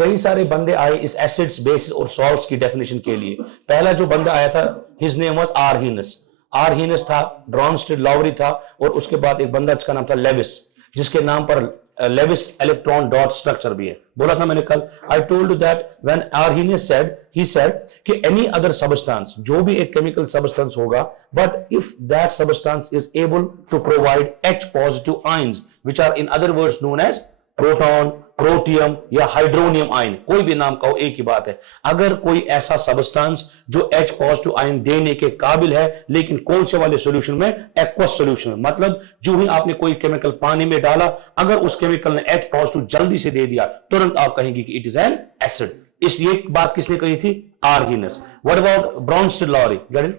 कई सारे बंदे आए इस एसिड्स, बेसिस और सॉल्ट्स की डेफिनेशन के लिए। पहला जो बंदा आया था, हिज नेम वाज आर्हीनस। आर्हीनस था, ब्रॉन्स्टेड लाउरी था, और उसके बाद एक बंदा जिसका नाम था लेविस, जिसके नाम पर लेविस इलेक्ट्रॉन डॉट स्ट्रक्चर भी है। बोला था मैंने कल, I told that when Arrhenius said, he said कि एनी अदर सबस्टेंस, जो भी एक केमिकल सबस्टेंस होगा, but if that substance is able to provide H positive ions which are in other words known as proton, protium या hydronium ion, कोई भी नाम कहो एक ही बात है। अगर कोई ऐसा सबस्टेंस जो H पॉजिटिव आयन देने के काबिल है, लेकिन कौन से वाले सॉल्यूशन में, एक्वस सॉल्यूशन में, मतलब जो ही आपने कोई केमिकल पानी में डाला, अगर उस केमिकल ने H पॉजिटिव जल्दी से दे दिया, तुरंत आप कहेंगे कि इट इज एन एसिड। इस ये बात किसने कही थी? Arrhenius. What about Bronsted Lowry? Get it?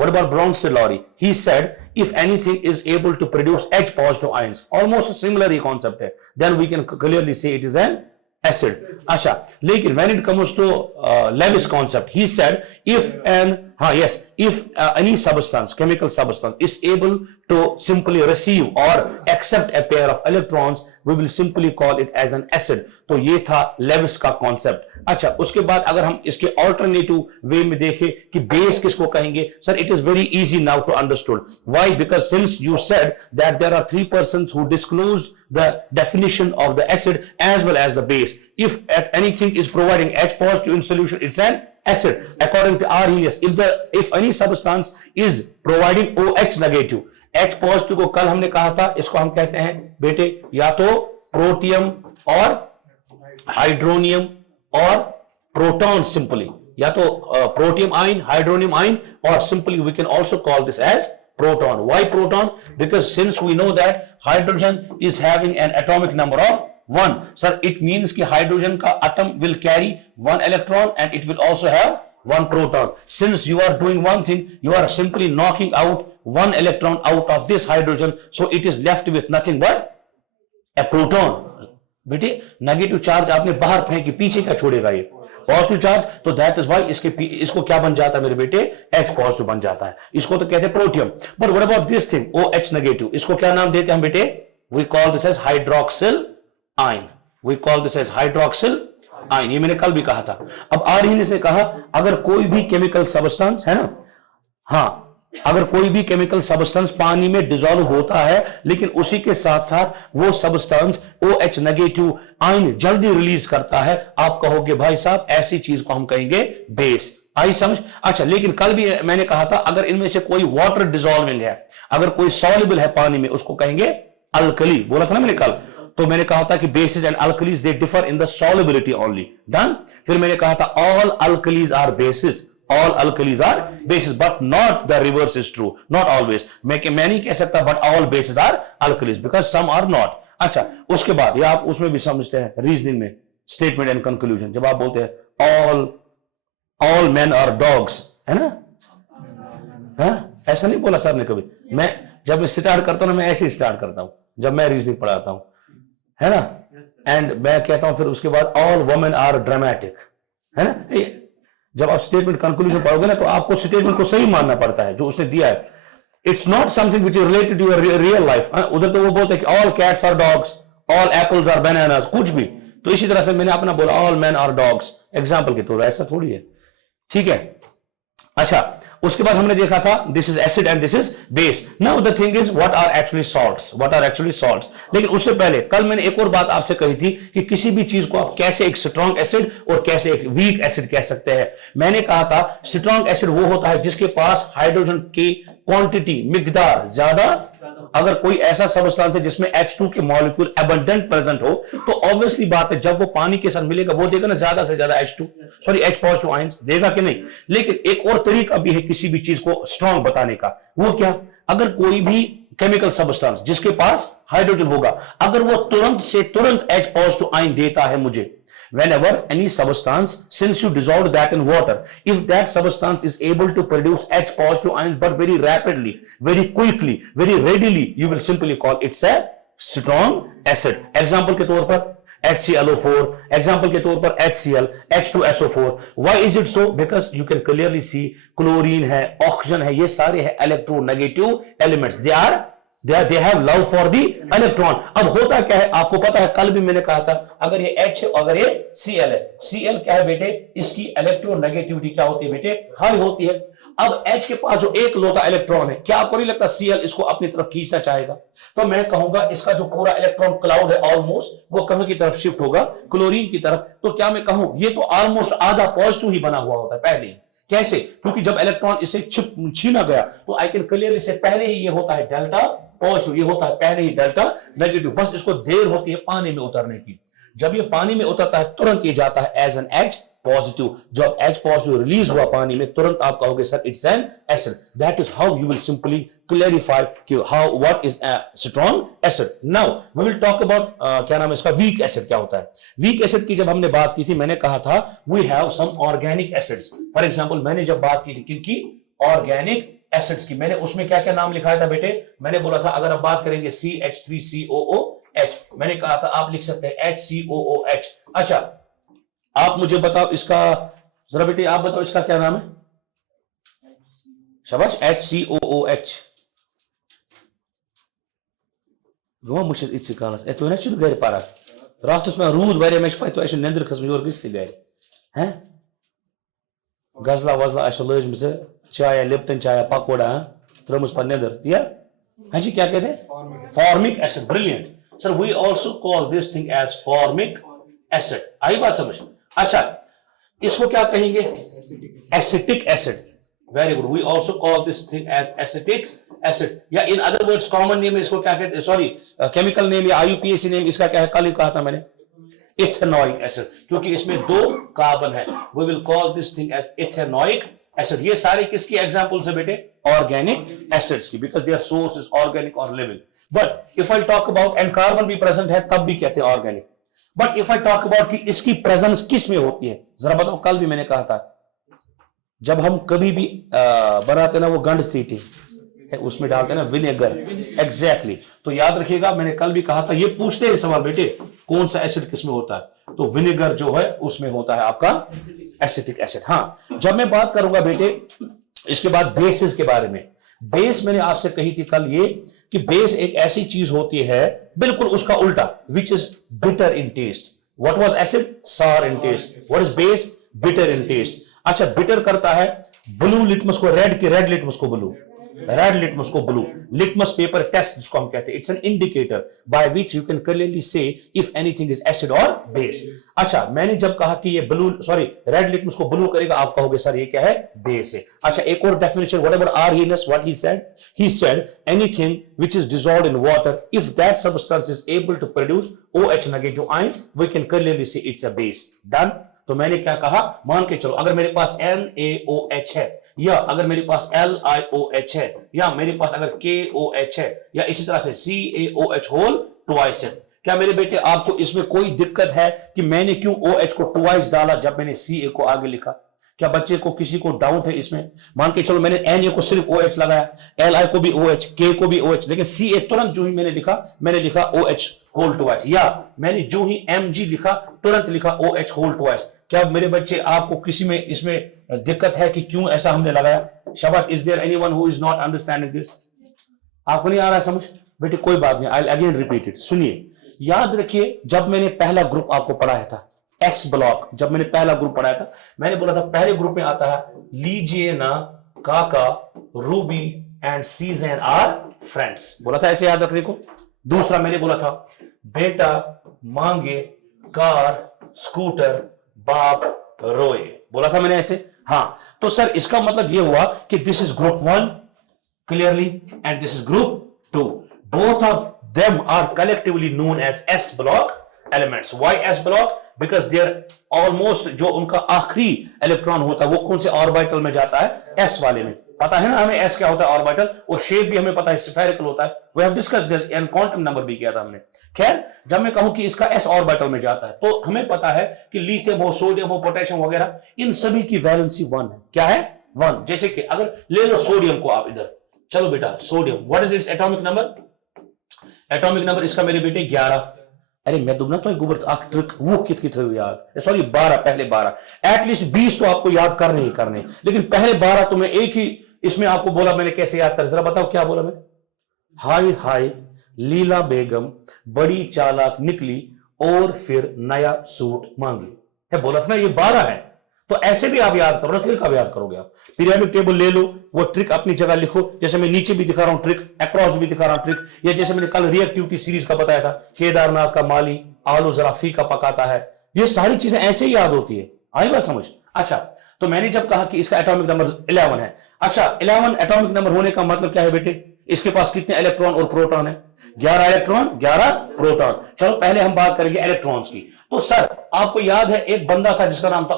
What about Bronsted Lowry? He said if anything is able to produce H positive ions, almost a similar concept है, then we can clearly say it is an acid. अच्छा, लेकिन when it comes to Lewis concept, he said if any substance, chemical substance is able to simply receive or accept a pair of electrons, we will simply call it as an acid. तो ये था Levi's का concept. अच्छा, उसके बाद अगर हम इसके ऑल्टरनेटिव वे में देखें कि बेस किसको कहेंगे, sir it is very easy now to understood. Why? Because since you said that there are 3 persons who disclosed the definition of the acid as well as the base. If anything is providing H positive in solution, it's an acid. According to Arrhenius, if any substance is providing OH negative, H positive को कल हमने कहा था, इसको हम कहते हैं बेटे या तो प्रोटियम और हाइड्रोनियम और प्रोटॉन, सिंपली या तो प्रोटियम आयन, हाइड्रोनियम आयन, और simply we can also call this as proton. Why proton? Because since we know that hydrogen is having an atomic number of 1. Sir, it means कि hydrogen का atom will carry 1 electron and it will also have 1 proton. Since you are doing one thing, you are simply knocking out 1 electron out of this hydrogen, so it is left with nothing but a proton. बेटे negative charge आपने बाहर फेंकी, पीछे क्या छोड़ेगा ये positive charge, तो that is why इसको क्या बन जाता है मेरे बेटे? H पॉजिटिव बन जाता है। इसको तो कहते हैं protium. But what about this thing OH negative, इसको क्या नाम देते हैं हम बेटे? We call this as hydroxyl ion. We call this as hydroxyl ion. ये मैंने कल भी कहा था। अब आर्हीनिस ने कहा अगर कोई भी केमिकल सबस्टेंस है ना, हाँ, अगर कोई भी केमिकल सबस्टेंस पानी में डिसॉल्व होता है, लेकिन उसी के साथ साथ वो सबस्टेंस OH नेगेटिव आयन जल्दी रिलीज करता है, आप कहोगे भाई साहब ऐसी चीज को हम कहेंगे बेस। आई समझ? अच्छा, लेकिन कल भी मैंने कहा था अगर इनमें से कोई वाटर डिसॉल्विंग है, अगर कोई सॉल्युबल है पानी में, उसको कहेंगे अल्कली। बोला था ना मैंने कल। तो मैंने कहा था कि bases and alkalis they differ in the solubility only. Done. फिर मैंने कहा था all alkalis are bases, all alkalis are bases, but not the reverse is true, not always. मैं नहीं कह सकता but all bases are alkalis because some are not. अच्छा, उसके बाद ये आप उसमें भी समझते हैं रीजनिंग में, स्टेटमेंट एंड कंक्लूजन, जब आप बोलते हैं all men are dogs, है ना? हाँ? ऐसा नहीं बोला सर ने कभी। मैं जब मैं स्टार्ट करता हूं ना, मैं ऐसे ही स्टार्ट करता हूं जब मैं रीजनिंग पढ़ाता हूं, है ना? एंड मैं कहता हूं फिर उसके बाद all women are dramatic, है ना? जब आप स्टेटमेंट कंक्लूजन पढ़ोगे ना, तो आपको स्टेटमेंट को सही मानना पड़ता है जो उसने दिया है। It's not something which is related to your real life. उधर तो वो बोलते हैं कि all cats are dogs, all apples are bananas, कुछ भी। तो इसी तरह से मैंने अपना बोला all man are dogs, example के तौर पर, ऐसा थोड़ी है। ठीक है। अच्छा, उसके बाद हमने देखा था this is acid and this is base. Now the thing is what are actually salts, what are actually salts. लेकिन उससे पहले कल मैंने एक और बात आपसे कही थी कि किसी भी चीज को आप कैसे एक स्ट्रॉन्ग एसिड और कैसे एक वीक एसिड कह सकते हैं। मैंने कहा था स्ट्रॉन्ग एसिड वो होता है जिसके पास हाइड्रोजन की क्वांटिटी, मिकदार ज्यादा। अगर कोई ऐसा सबस्टेंस है जिसमें H2 के मॉलिक्यूल अबंडेंट प्रेजेंट हो, तो ऑब्वियसली बात है जब वो पानी के साथ मिलेगा वो देगा ना ज्यादा से ज्यादा H पॉजिटिव आयंस देगा कि नहीं। लेकिन एक और तरीका भी है किसी भी चीज को स्ट्रॉन्ग बताने का। वो क्या? अगर कोई भी केमिकल सबस्टेंस जिसके पास हाइड्रोजन होगा, अगर वो तुरंत से तुरंत H पॉजिटिव आयन देता है मुझे, whenever any substance, since you dissolved that in water, if that substance is able to produce H positive ions but very rapidly, very quickly, very readily, you will simply call it's a strong acid. Example के तौर पर HClO4, example के तौर पर HCl, H2SO4. Why is it so? Because you can clearly see chlorine है, oxygen है, ये सारे हैं electronegative elements. They are they have love for the electron. अब होता क्या है आपको पता है, कल भी मैंने कहा था, अगर ये H है अगर ये Cl है, Cl क्या है बेटे, इसकी इलेक्ट्रोनेगेटिविटी क्या होती है बेटे, हाई होती है। अब H के पास जो एक लौता इलेक्ट्रॉन है, क्या आपको नहीं लगता Cl इसको अपनी तरफ खींचना चाहेगा? तो मैं कहूंगा इसका जो पूरा इलेक्ट्रॉन क्लाउड है ऑलमोस्ट वो कहां की तरफ शिफ्ट होगा, क्लोरीन की तरफ। तो क्या मैं कहूं ये तो ऑलमोस्ट आधा पॉजिटिव ही बना हुआ होता है पहले ही। कैसे? क्योंकि जब इलेक्ट्रॉन इसे छीना गया तो आई कैन क्लियरली से पहले ही ये होता है डेल्टा पॉजिटिव, ये होता है पहले ही डेल्टा नेगेटिव, बस इसको देर होती है पानी में उतरने की। जब ये पानी में उतरता है तुरंत ये जाता है एज एन H पॉजिटिव। जब H पॉजिटिव रिलीज हुआ पानी में तुरंत आप कहोगे sir it's an acid. That is how you will simply clarify कि how what is a strong acid. Now we will talk about क्या नाम है इसका, वीक एसिड क्या होता है। वीक एसिड की जब हमने बात की थी मैंने कहा था we have some organic acids. For example मैंने जब बात की थी किनकी, ऑर्गेनिक एसिड्स की, मैंने उसमें क्या क्या नाम लिखा था बेटे, मैंने बोला था अगर आप बात करेंगे CH3COOH, मैंने कहा था आप लिख सकते हैं HCOOH। अच्छा आप मुझे बताओ इसका, जरा बेटे आप बताओ इसका क्या नाम है, शाबाश, HCOOH। गो मुझे इतने कालस तो ना चुन घर पारा रात में रूद वारे मे पे तो नंदर खसम योर गई घर हैं गजला वजला लज से चाय लिप्टन चाय पकौड़ा त्रमस पर नंदर दिया। हाँ जी क्या कहते हैं, formic acid. Brilliant sir, we also call this thing as formic acid. आई बात समझ? अच्छा इसको क्या कहेंगे, acetic acid. Very good, we also call this thing as acetic acid, या in other words common name इसको क्या कहते हैं, सॉरी केमिकल नेम या IUPAC नेम इसका क्या है, कल ही कहा था मैंने, इथेनॉइक एसिड, क्योंकि इसमें 2 कार्बन है। We will call this thing as ethanoic acid. ये सारे किसकी एग्जांपल्स है बेटे, ऑर्गेनिक एसिड्स की, because their source is organic और living. But if I talk about, and carbon भी प्रेजेंट है तब भी कहते हैं organic. But if I talk about कि इसकी प्रेजेंस किस में होती है, जरा बताओ। कल भी मैंने कहा था जब हम कभी भी बनाते ना वो गंड सीटी उसमें डालते ना विनेगर, एग्जैक्टली। तो याद रखिएगा मैंने कल भी कहा था, ये पूछते हैं सवाल बेटे कौन सा एसिड किसमें होता है, तो विनेगर जो है उसमें होता है आपका एसिटिक एसिड। हाँ जब मैं बात करूंगा बेटे इसके बाद बेसिस के बारे में, बेस मैंने आपसे कही थी कल ये कि बेस एक ऐसी चीज होती है बिल्कुल उसका उल्टा, which is bitter in taste. What was acid, sour in taste. What is base, bitter in taste. अच्छा बिटर करता है ब्लू लिटमस को रेड की, रेड लिटमस को ब्लू, रेड लिटमस को ब्लू। लिटमस पेपर टेस्ट जिसको हम कहते हैं, it's an indicator by which you can clearly say if anything is acid और बेस। अच्छा मैंने जब कहा कि ये ब्लू सॉरी रेड लिटमस को ब्लू करेगा, आप कहोगे सर ये क्या है, बेस है। अच्छा एक और definition, whatever Arrhenius what he said anything which is dissolved in water if that substance is able to produce OH negative ions we can clearly say it's a base। done। तो मैंने क्या कहा, मान के चलो अगर मेरे पास NaOH है, या अगर मेरे पास LiOH है, या मेरे पास अगर KOH है, या इसी तरह से CaOH होल ट्वाइस है, क्या मेरे बेटे आपको इसमें कोई दिक्कत है कि मैंने क्यों OH को ट्वाइस डाला जब मैंने Ca को आगे लिखा? क्या बच्चे को किसी को डाउट है इसमें? मान के चलो मैंने Na को सिर्फ OH लगाया, Li को भी OH, K को भी OH, लेकिन Ca तुरंत जो ही मैंने लिखा OH होल ट्वाइस, या मैंने जो ही Mg लिखा तुरंत लिखा OH होल ट्वाइस। क्या मेरे बच्चे आपको किसी में इसमें दिक्कत है कि क्यों ऐसा हमने लगाया? शाबाश। Is there anyone who is not understanding this? आपको नहीं आ रहा समझ बेटे? कोई बात नहीं, आई अगेन रिपीट इट। सुनिए, याद रखिए जब मैंने पहला ग्रुप आपको पढ़ाया था एस ब्लॉक, जब मैंने पहला ग्रुप पढ़ाया था मैंने बोला था पहले ग्रुप में आता है लीजिए ना काका, Ruby and season are friends, बोला था ऐसे याद रखने को। दूसरा मैंने बोला था बेटा मांगे कार स्कूटर बाप रोए, बोला था मैंने ऐसे। हाँ तो सर इसका मतलब यह हुआ कि this is group 1 clearly and this is group 2। Both of them are collectively known as S block elements. Why S block? Because there almost जो उनका आखिरी इलेक्ट्रॉन होता है वो कौन से ऑर्बिटल में जाता है, एस वाले में। पता है ना हमें एस क्या होता है ऑर्बिटल, और शेप भी हमें पता है स्फेरिकल होता है। We have discussed it and quantum number भी किया था हमने। खैर जब मैं कहूं कि इसका एस ऑर्बिटल में जाता है तो हमें पता है कि लिथियम हो, सोडियम हो, पोटेशियम वगैरह, इन सभी की वैलेंसी 1 है। क्या है? 1। जैसे कि अगर ले लो सोडियम को आप इधर, चलो बेटा sodium, what is it's atomic number? Atomic number इसका मेरे बेटे 11। अरे मैं दुबना तो गोबर ट्रिक वो कित हुई याद, सॉरी 12, पहले 12, एटलीस्ट 20 तो आपको याद करने, लेकिन पहले 12 तो मैं एक ही इसमें आपको बोला मैंने कैसे याद कर, जरा बताओ क्या बोला मैंने? हाय हाय लीला बेगम बड़ी चालाक निकली और फिर नया सूट मांगी है, बोला था ना ये 12 है। तो ऐसे भी आप याद करो ना, फिर कब याद करोगे आप? पीरियोडिक टेबल ले लो, वो ट्रिक अपनी जगह लिखो, जैसे मैं नीचे भी दिखा रहा हूं ट्रिक, अक्रॉस भी दिखा रहा हूं ट्रिक, या जैसे मैंने कल रिएक्टिविटी सीरीज का बताया था, केदारनाथ का माली आलू जरा फीका पकाता है, ये सारी चीजें ऐसे ही याद होती है। आई बात समझ? अच्छा, तो मैंने जब कहा कि इसका एटॉमिक नंबर 11 है, अच्छा 11 एटॉमिक नंबर होने का मतलब क्या है बेटे? इसके पास कितने इलेक्ट्रॉन और प्रोटॉन है? 11 इलेक्ट्रॉन 11 प्रोटॉन। चलो पहले हम बात करेंगे इलेक्ट्रॉन्स की। तो सर आपको याद है एक बंदा था जिसका नाम था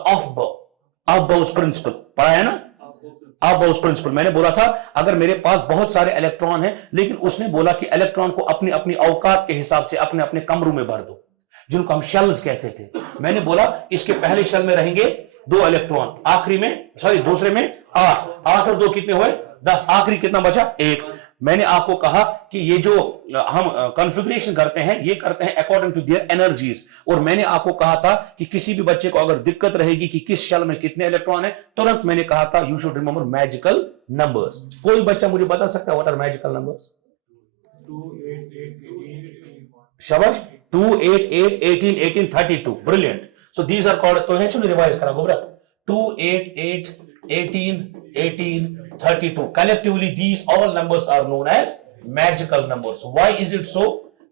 ऑफबाउस प्रिंसिपल, पढ़ा है ना? ऑफबाउस प्रिंसिपल। मैंने बोला था अगर मेरे पास बहुत सारे इलेक्ट्रॉन हैं, लेकिन उसने बोला कि इलेक्ट्रॉन को अपनी अपनी औकात के हिसाब से अपने अपने कमरों में भर दो, जिनको हम शेल्स कहते थे। मैंने बोला इसके पहले शेल में रहेंगे 2 इलेक्ट्रॉन, आखिरी में सॉरी दूसरे में 8, 8 और 2 कितने हुए? 10, आखिरी कितना बचा? 1। मैंने आपको कहा कि ये जो हम कॉन्फ़िगरेशन करते हैं ये करते हैं अकॉर्डिंग टू देयर एनर्जीज, और मैंने आपको कहा था कि किसी भी बच्चे को अगर दिक्कत रहेगी कि किस शेल में कितने इलेक्ट्रॉन है, तुरंत मैंने कहा था you should remember magical numbers. कोई बच्चा मुझे बता सकता है व्हाट आर मैजिकल नंबर्स? 2, 8, 8, 18, शाबाश, 2, 8, 8, 18, 18, 32, brilliant. So these are called, तो actually revise करा गोबरा, 2, 8, 8, 18, 18, 32. Collectively, these all numbers are known as magical numbers. Why is it so?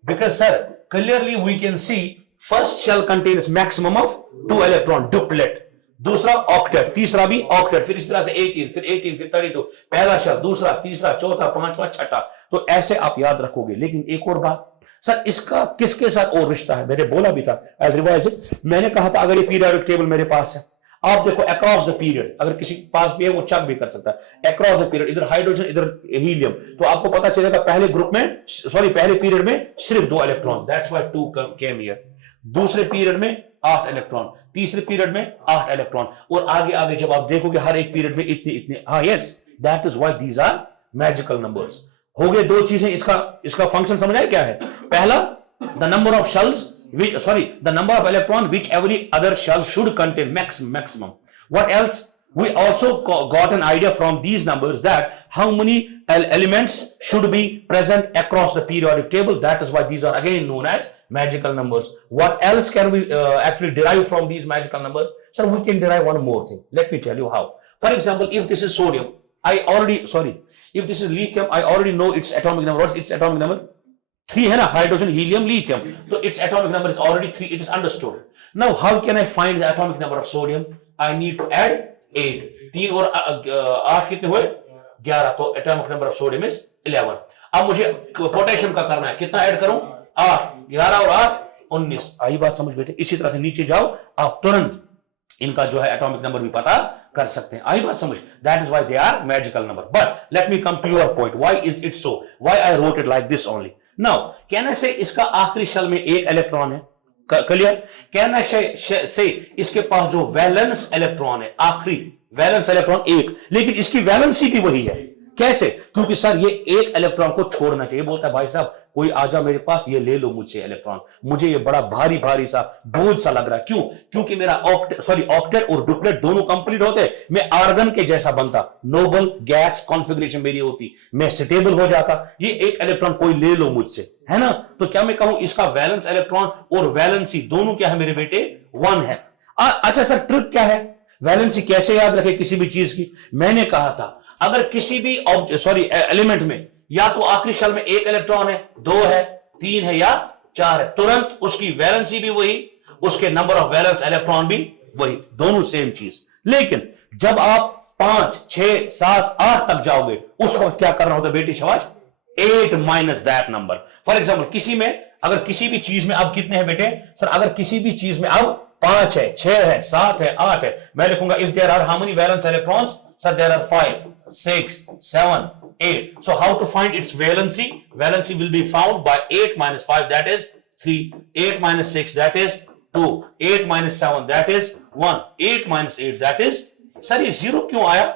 Because sir, clearly we can see first shell contains maximum of 2 electron, duplet. दूसरा octet, तीसरा भी octet, फिर इस तरह से 18, फिर 18, फिर 32, पहला शेल, दूसरा, तीसरा, चौथा, पांचवा, छठा। तो ऐसे आप याद रखोगे। लेकिन एक और बात सर, इसका किसके साथ और रिश्ता है? मैंने बोला भी था, आई रिवाइज इट। मैंने कहा था अगर ये पीरियोडिक टेबल मेरे पास है, आप देखो अक्रॉस द पीरियड, अगर किसी के पास भी है वो चेक भी कर सकता है, अक्रॉस द पीरियड, इधर हाइड्रोजन इधर हीलियम, तो आपको पता चलेगा पहले ग्रुप में सॉरी पहले पीरियड में सिर्फ 2 electron, that's why 2 came here. दूसरे पीरियड में 8 इलेक्ट्रॉन, तीसरे पीरियड में 8 इलेक्ट्रॉन, और आगे आगे जब आप देखोगे हर एक पीरियड में इतने इतने। हाँ yes, that is why these are magical numbers. हो गए 2 चीजें। इसका फंक्शन समझ आया क्या है? पहला, the number of shells the number of electron which every other shell should contain, maximum. What else? We also got an idea from these numbers that how many elements should be present across the periodic table. That is why these are again known as magical numbers. What else can we actually derive from these magical numbers? So we can derive one more thing. Let me tell you how. For example, if this is sodium, if this is lithium, I already know its atomic number. What's its atomic number? 3 है ना, hydrogen helium lithium, तो its atomic number is already 3, it is understood. Now how can I find the atomic number of sodium? I need to add 8, 3 और 8 कितने हुए? 11, तो atomic number of sodium is 11। अब मुझे potassium का करना है, कितना ऐड करूं? 8, 11 और 8 19। आई बात समझ बेटे? इसी तरह से नीचे जाओ, आप तुरंत इनका जो है एटॉमिक नंबर भी पता कर सकते हैं। आई बात समझ? That is why they are magical number. But let me come to your point, why is it so, why I wrote it like this only. Now कहने से इसका आखिरी शेल में 1 इलेक्ट्रॉन है, क्लियर? कहना से इसके पास जो वैलेंस इलेक्ट्रॉन है, आखिरी वैलेंस इलेक्ट्रॉन 1, लेकिन इसकी वैलेंसी भी वही है। कैसे? क्योंकि सर ये 1 इलेक्ट्रॉन को छोड़ना चाहिए। बोलता है भाई साहब कोई आजा मेरे पास, ये ले लो मुझसे इलेक्ट्रॉन, मुझे ये बड़ा भारी भारी सा बोझ सा लग रहा है। क्यों? क्योंकि मेरा ऑक्टेट और डुप्लेट दोनों कंप्लीट होते, मैं आर्गन के जैसा बनता, नोबल गैस कॉन्फ़िगरेशन मेरी होती, मैं स्टेबल हो जाता। ये 1 इलेक्ट्रॉन कोई ले लो मुझसे, है ना? तो क्या मैं कहूं इसका वैलेंस इलेक्ट्रॉन और वैलेंसी दोनों क्या है मेरे बेटे? 1 है। अच्छा सर ट्रिक क्या है? वैलेंसी कैसे याद रखे किसी भी चीज की? मैंने कहा था अगर किसी भी एलिमेंट में या तो आखिरी शेल में 1 इलेक्ट्रॉन है, 2 है, 3 है या 4 है, तुरंत उसकी वैलेंसी भी वही, उसके नंबर ऑफ वैलेंस इलेक्ट्रॉन भी वही, दोनों सेम चीज। लेकिन जब आप 5, 6, 7, 8 तक जाओगे, उस वक्त क्या करना होता है बेटी? शाबाश, 8 minus that number. For example किसी में अगर किसी भी चीज में अब कितने हैं बेटे? सर अगर किसी भी चीज में अब 5 है, 6 है, 7 है, 8 है, मैं लिखूंगा if there are how many valence electrons? Sir, there are 5, 6, 7, 8. So how to find its valency? Valency will be found by 8 minus 5, that is 3. 8 minus 6, that is 2. 8 minus 7, that is 1. 8 minus 8, that is, sir ये 0 क्यों आया?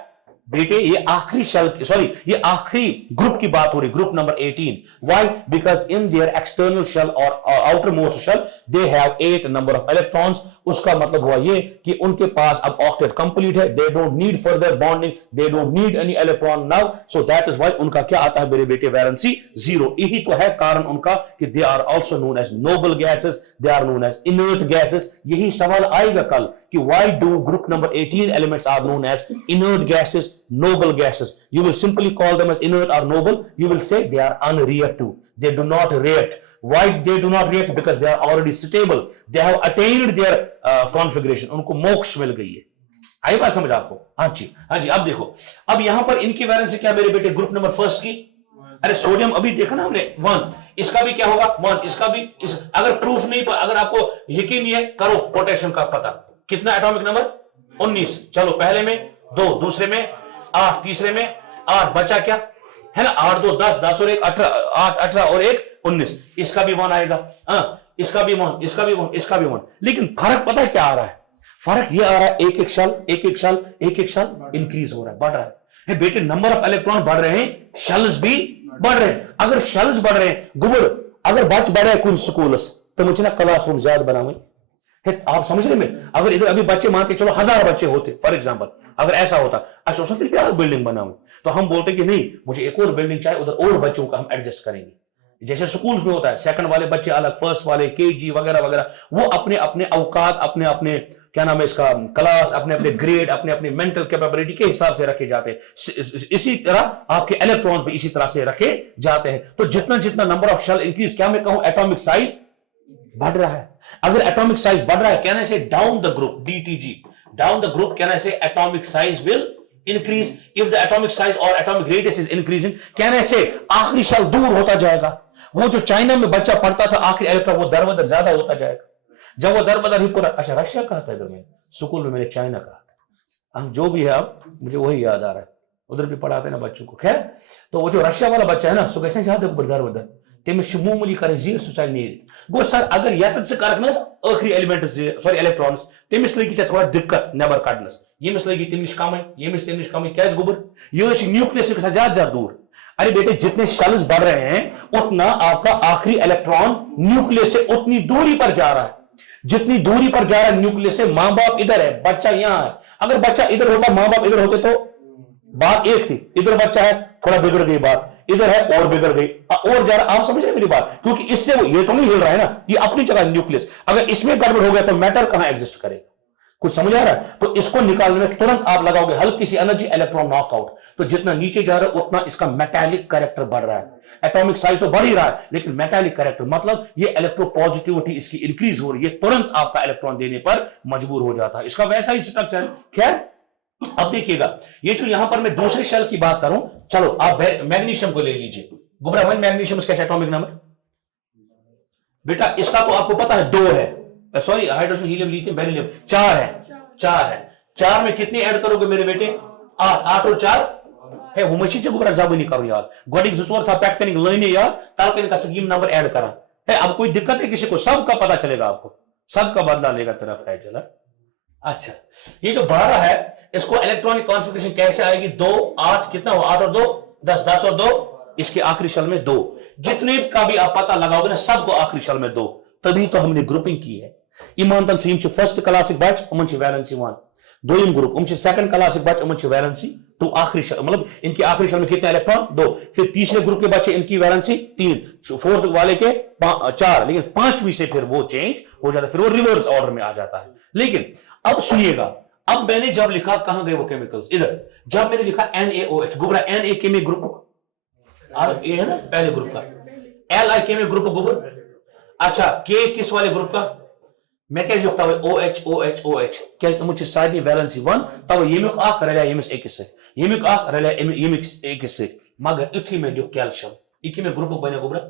बेटे ये आखिरी shell, sorry ये आखिरी group की बात हो रही, group number 18. Why? Because in their external shell और outermost shell they have 8 number of electrons. उसका मतलब हुआ ये कि उनके पास अब ऑक्टेट कंप्लीट है. They don't need further bonding, they don't need any electron now. So that is why उनका क्या आता है मेरे बेटे, वैलेंसी 0. यही तो है कारण उनका कि they are also known as noble gases, they are known as inert gases. यही सवाल आएगा कल कि why do group number 18 elements are known as inert gases, noble gases. You will simply call them as inert or noble. You will say they are unreactive. They do not react. Why they do not react? Because they are already stable. They have attained their configuration. उनको मोक्ष मिल गई है. आई बात समझ आपको? हाँ जी, हाँ जी. अब देखो, अब यहां पर इनकी वैलेंसी क्या मेरे बेटे, ग्रुप नंबर फर्स्ट की, अरे सोडियम अभी देखा ना हमने 1, इसका भी क्या होगा 1, इसका भी अगर प्रूफ नहीं, अगर आपको यकीन नहीं है करो पोटेशियम का पता. कितना एटॉमिक नंबर 19. चलो पहले में 2, दूसरे में 8, तीसरे में 8, बचा क्या है ना 8 2 10, 10 और 1 18, 8 18 और 1 19. इसका भी 1 आएगा. इसका भी 1, इसका भी 1, इसका भी 1. लेकिन फर्क पता है क्या आ रहा है? फर्क ये आ रहा है एक एक साल इंक्रीज हो रहा है, बढ़ रहा है. बेटे नंबर ऑफ इलेक्ट्रॉन बढ़ रहे हैं, शेल्स भी बढ़ रहे हैं. अगर शेल्स बढ़ रहे हैं गुबड़, अगर बच बढ़ रहे कुछ स्कूल तो मुझे ना क्लासरूम ज्यादा बनावे. आप समझ रहे में? अगर इधर अभी बच्चे मान के चलो 1000 बच्चे होते फॉर एग्जांपल, अगर ऐसा होता अच्छा सोचते क्या बिल्डिंग बनाऊं, तो हम बोलते कि नहीं मुझे एक और बिल्डिंग चाहिए, उधर और बच्चों का हम एडजस्ट करेंगे. जैसे स्कूल्स में होता है, सेकंड वाले बच्चे अलग, फर्स्ट वाले केजी वगैरह वगैरह, वो अपने अपने औकात, अपने अपने क्या नाम है इसका क्लास, अपने अपने ग्रेड, अपने अपने मेंटल कैपेबिलिटी के हिसाब से रखे जाते हैं. इसी तरह आपके इलेक्ट्रॉन्स भी इसी तरह से रखे जाते हैं. तो जितना जितना नंबर ऑफ शेल इंक्रीज, क्या मैं कहूं एटॉमिक साइज बढ़ रहा है. अगर एटॉमिक साइज बढ़ रहा है, कैन आई से down the group, DTG, down the group, can I say atomic size will increase? If the atomic size or atomic radius is increasing, can I say आखिरी shell दूर होता जाएगा. वो जो चाइना में बच्चा पढ़ता था आखिरी इलेक्ट्रॉन, वो दर बदर ज्यादा होता जाएगा. जब वो दर बदर ही पूरा, अच्छा रशिया कहा था इधर में, स्कूल में मैंने चाइना कहा था. हम जो भी है अब मुझे वही याद आ रहा है, उधर भी पढ़ाते ना बच्चों को. खैर, तो वो जो रशिया वाला बच्चा है ना, सो कैसे दर बदर तमिस मामूली कर सोसाइल नीर गो सर, अगर यत कर आखिरी एलिमेंट सॉरी इलेक्ट्रॉन्स, तमिस लगी थोड़ा दिक्कत नबर कड़नस, यमिस लगी तमिश कम, यमिस तमिश कम. क्या गुबर ये न्यूक्लियस ज्यादा ज्यादा दूर. अरे बेटे जितने शेल्स बढ़ रहे हैं उतना आपका आखिरी इलेक्ट्रॉन न्यूक्लियस से उतनी दूरी पर जा रहा है. जितनी दूरी पर जा रहा है न्यूक्लियस से, मां बाप इधर है, बच्चा यहां है. अगर बच्चा इधर होता, मां बाप इधर होते तो बात एक थी. इधर बच्चा है, थोड़ा बिगड़ गई बात, इधर है और बिगड़ गई और जा रहा. आप समझ रहे मेरी बात? क्योंकि इससे वो ये तो नहीं हिल रहा है ना, ये अपनी जगह न्यूक्लियस. अगर इसमें गड़बड़ हो गया तो मैटर कहां एग्जिस्ट करेगा? कुछ समझ आ रहा है? तो इसको निकालने में तुरंत आप लगाओगे हल्की सी एनर्जी, इलेक्ट्रॉन नॉकआउट. तो जितना नीचे जा रहा है उतना इसका मेटालिक कैरेक्टर बढ़ रहा है. एटॉमिक साइज तो बढ़ ही रहा है, लेकिन मेटालिक कैरेक्टर मतलब ये इलेक्ट्रोपॉजिटिविटी इसकी इंक्रीज हो रही है, तुरंत आपका इलेक्ट्रॉन देने पर मजबूर हो जाता है. इसका वैसा ही स्ट्रक्चर है. खैर अब देखिएगा, ये जो यहां पर मैं दूसरे शेल की बात करूं, चलो आप मैग्नीशियम को ले लीजिए. गुबरा वन मैग्नीशियम कैसे एटॉमिक नंबर बेटा, इसका तो आपको पता है 2 है, sorry hydrogen helium lithium beryllium 4 है. 4 में कितने ऐड करोगे मेरे बेटे? 8 और 4 है. वो मछी से गुबरा जाब नहीं करो यार, गोडिक जुसवर था पैक करने लाइने यार, ताकि इनका स्कीम नंबर ऐड करा है. अब कोई दिक्कत है किसी को? सबका पता चलेगा आपको, सबका बदला लेगा तरफ है. चला अच्छा, ये जो 12 है इसको इलेक्ट्रॉनिक कॉन्फ़िगरेशन कैसे आएगी? 2 8 कितना हुआ? 8 और 2 10, 10 और 2 इसके आखिरी शेल में 2. जितने का भी आप पता लगाओगे ना, सबको आखिरी शेल में 2. तभी तो हमने ग्रुपिंग की है. ईमान तन से फर्स्ट क्लासिक बैच उमन वैलेंसी 1, दोयम ग्रुप उम सेकंड क्लासिक बैच उमन वैलेंसी 2. आखिरी शेल मतलब इनके आखिरी शेल में कितने इलेक्ट्रॉन? 2. फिर तीसरे ग्रुप के बच्चे इनकी वैलेंसी 3, फोर्थ वाले के 4, लेकिन 5वीं से फिर वो चेंज हो जाता है, फिर वो रिवर्स ऑर्डर में आ जाता है. लेकिन अब सुनिएगा, अब मैंने जब लिखा, कहां गए वो केमिकल्स? इधर. जब मैंने लिखा NaOH, गुबरा Na के में ग्रुप ए है ना पहले ग्रुप का, Li के में ग्रुप गुबर. अच्छा K किस वाले ग्रुप का? मैं क्या लिखता हूं? OH क्या मुझे साइड वैलेंसी 1, तब यमिक आख रहा है यमिस एक से, यमिक आख रहा है यमिक एक से, मगर इथि में जो कैल्शियम इकी में ग्रुप बने गुबरा.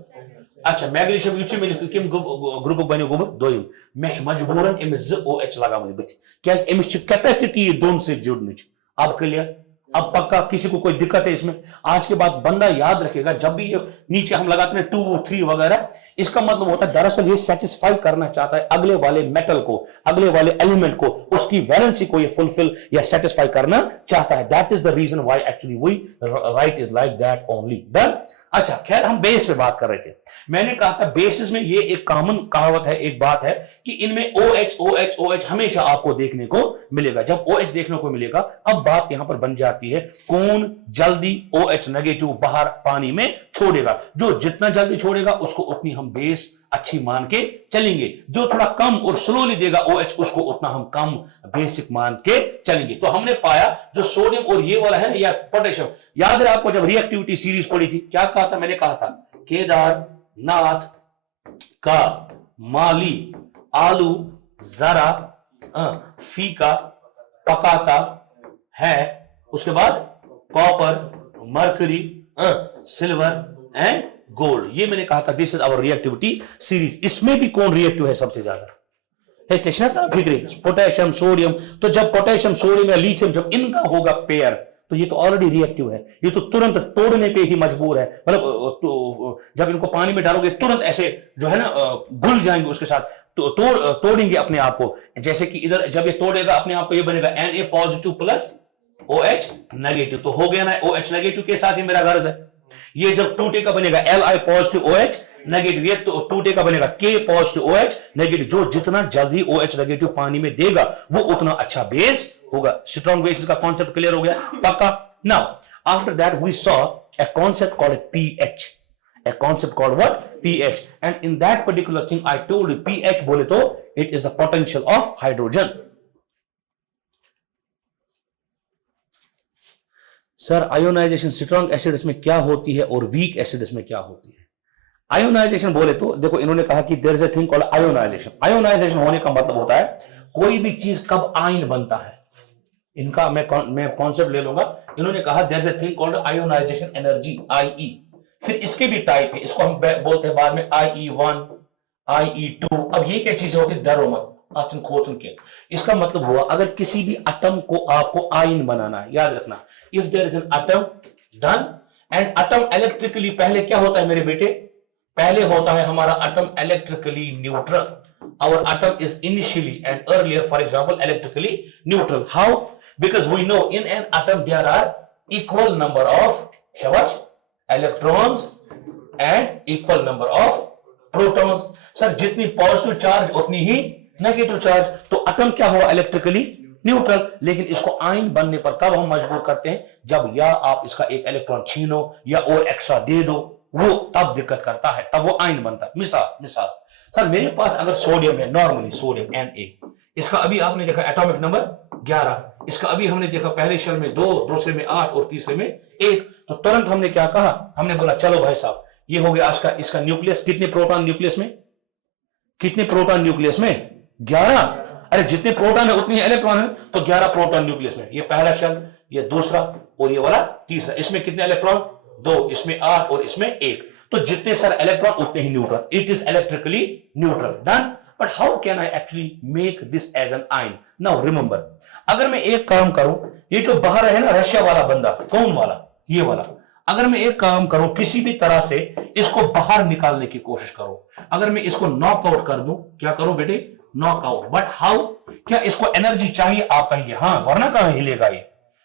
अच्छा मैग्नीशियम इथि में किम ग्रुप बने गुबर 2. मैं मजबूरन एम OH लगा बत क्या कैपेसिटी दोनों से जुड़ने. अब क्लियर? अब पक्का किसी को कोई दिक्कत है इसमें? आज के बाद बंदा याद रखेगा, जब भी ये नीचे हम लगाते हैं 2 3 वगैरह, इसका मतलब होता है दरअसल ये सेटिस्फाई करना चाहता है अगले वाले मेटल को, अगले वाले एलिमेंट को, उसकी वैलेंसी को ये फुलफिल या सेटिस्फाई करना चाहता है। That is the reason why actually we write is like that only. Done. अच्छा, खैर हम बेस पे बात कर रहे थे। मैंने कहा था बेसिस में ये एक कॉमन कहावत है, एक बात है कि इनमें OH OH OH हमेशा आपको देखने को मिलेगा। जब OH देखने को मिलेगा, अब बात यहां पर बन जाती है कौन जल्दी OH नेगेटिव बाहर पानी में छोड़ेगा। जो जितना जल्दी छोड़ेगा उसको उतनी हम बेस अच्छी मान के चलेंगे। जो थोड़ा कम और स्लोली देगा OH, उसको उतना हम कम बेसिक मान के चलेंगे। तो हमने पाया जो सोडियम और ये वाला है ना, या पोटेशियम, याद है आपको जब रिएक्टिविटी सीरीज पढ़ी थी, क्या कहा था? मैंने कहा था केदारनाथ का माली आलू जरा फीका पकाता है, उसके बाद copper mercury silver and gold. ये मैंने कहा था this is our reactivity series. इसमें भी कौन रिएक्टिव है सबसे ज्यादा? Potassium sodium. तो जब पोटेशियम सोडियम या लिथियम जब इनका होगा पेयर, तो ये तो ऑलरेडी रिएक्टिव है, ये तो तुरंत तोड़ने पे ही मजबूर है। मतलब तो जब इनको पानी में डालोगे तुरंत ऐसे जो है ना घुल जाएंगे उसके साथ, तो तोड़ेंगे अपने आप को। जैसे कि इधर जब ये तोड़ेगा अपने आप को, ये बनेगा Na positive plus OH negative. तो हो गया ना OH नेगेटिव के साथ ही मेरा गर्ज है। ये जब टूटेगा बनेगा Li पॉजिटिव OH नेगेटिव, ये तो टूटेगा बनेगा K पॉजिटिव OH नेगेटिव। जो जितना जल्दी OH नेगेटिव पानी में देगा वो उतना अच्छा बेस होगा। स्ट्रॉन्ग बेसिस का कॉन्सेप्ट क्लियर हो गया? पक्का। Now after that we saw a concept called pH, a concept called what? pH. And in that particular thing I told you pH बोले तो it is the potential of hydrogen. Sir ionisation strong acids में क्या होती है और weak acids में क्या होती है? आयोनाइजेशन बोले तो देखो, इन्होंने कहा कि there is a thing called ionisation. Ionisation होने का मतलब होता है कोई भी चीज कब आयन बनता है। इनका मैं कॉन्सेप्ट ले लूंगा। इन्होंने कहा there is a thing called ionisation energy, IE। फिर इसके भी टाइप है, इसको हम बोलते हैं बाद में IE1 IE2। अब ये क्या चीजें होती है? डरो मत, आतन खोचन के। इसका मतलब हुआ अगर किसी भी एटम को आपको आयन बनाना है, याद रखना, if there is an atom done and atom electrically, पहले क्या होता है मेरे बेटे? पहले होता है हमारा atom electrically neutral. our atom is initially and earlier, for example, electrically neutral. How? Because we know in an atom there are equal number of shabash electrons and equal number of protons. Sir जितनी positive charge उतनी ही negative charge. तो atom क्या हुआ? Electrically neutral. लेकिन इसको ion बनने पर कब हम मजबूर करते हैं? जब या आप इसका एक इलेक्ट्रॉन छीनो या और एक्स्ट्रा दे दो, वो तब दिक्कत करता है, तब वो आयन बनता है। मिसाल सर मेरे पास अगर सोडियम है, नॉर्मली सोडियम Na, इसका अभी आपने देखा एटॉमिक नंबर 11, इसका अभी हमने देखा पहले शेल में 2, दूसरे में 8 और तीसरे में 1। तो तुरंत हमने क्या कहा? हमने बोला चलो भाई साहब ये हो गया आज का इसका न्यूक्लियस। कितने प्रोटॉन न्यूक्लियस में? कितने प्रोटॉन न्यूक्लियस में? 11। अरे जितने प्रोटॉन है उतनी इलेक्ट्रॉन है, तो 11 प्रोटॉन न्यूक्लियस में। ये पहला शेल, ये दूसरा और ये वाला तीसरा। इसमें कितने इलेक्ट्रॉन? 2, इसमें 8 और इसमें 1। तो जितने सारे इलेक्ट्रॉन उतने ही neutral. It is electrically neutral. Done. But how can I actually make this as an ion? Now remember, अगर मैं एक काम करूं, ये जो बाहर है ना रशिया वाला बंदा, कौन वाला? ये वाला। अगर मैं एक काम करूं, किसी भी तरह से इसको बाहर निकालने की कोशिश करूं, अगर मैं इसको नॉकआउट कर दूं, क्या करूं बेटे? नॉकआउट। But how? क्या इसको एनर्जी चाहिए? आप कहेंगे हाँ, वरना कहां हिलेगा ये।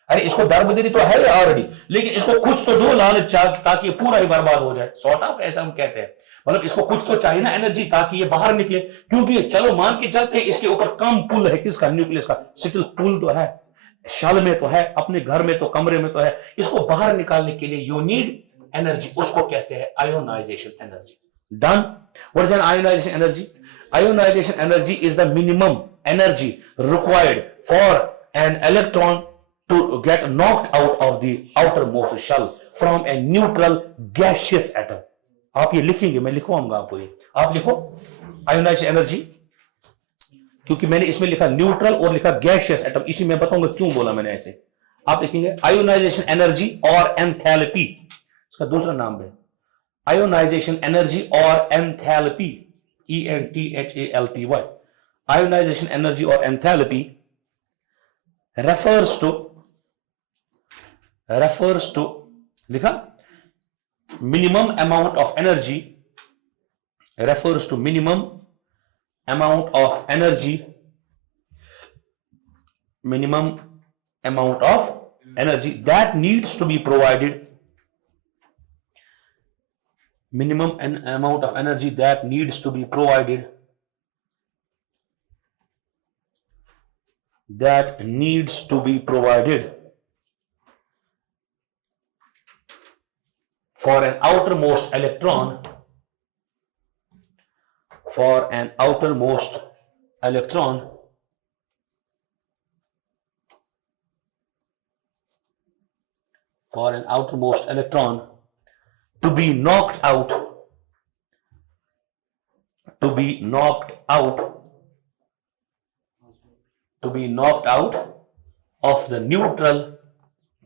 अरे इसको दरबदरी तो है ऑलरेडी, लेकिन इसको कुछ तो दो लालच ताकि ये पूरा ही बर्बाद हो जाए। सॉर्ट ऑफ ऐसा हम कहते हैं। मतलब इसको कुछ तो चाहिए ना एनर्जी ताकि ये बाहर निकले। क्योंकि चलो मान के चलते हैं इसके ऊपर कम पुल है, किसका? न्यूक्लियस का। स्टिल पुल तो है, शल में तो है, अपने घर में तो, कमरे में तो है। इसको बाहर निकालने के लिए यू नीड एनर्जी, उसको कहते हैं ionisation energy. Done. What is an ionisation energy? Ionisation energy is the minimum energy required for an electron to get knocked out of the outermost shell from a neutral gaseous atom. आप ये लिखेंगे, मैं लिखवाऊंगा आपको ये। आप लिखो ionisation energy, क्योंकि मैंने इसमें लिखा न्यूट्रल और लिखा गैसियस एटम, इसी में बताऊंगा क्यों बोला मैंने ऐसे। आप लिखेंगे आयोनाइजेशन एनर्जी और एंथैल्पी, इसका दूसरा नाम है आयोनाइजेशन एनर्जी और एंथैल्पी, ENTHALPY। आयोनाइजेशन एनर्जी और enthalpy refers to refers to, लिखा, minimum amount of energy, refers to minimum amount of energy, minimum amount of energy that needs to be provided, minimum amount of energy that needs to be provided, that needs to be provided for an outermost electron, for an outermost electron for an outermost electron to be knocked out, to be knocked out, to be knocked out of the neutral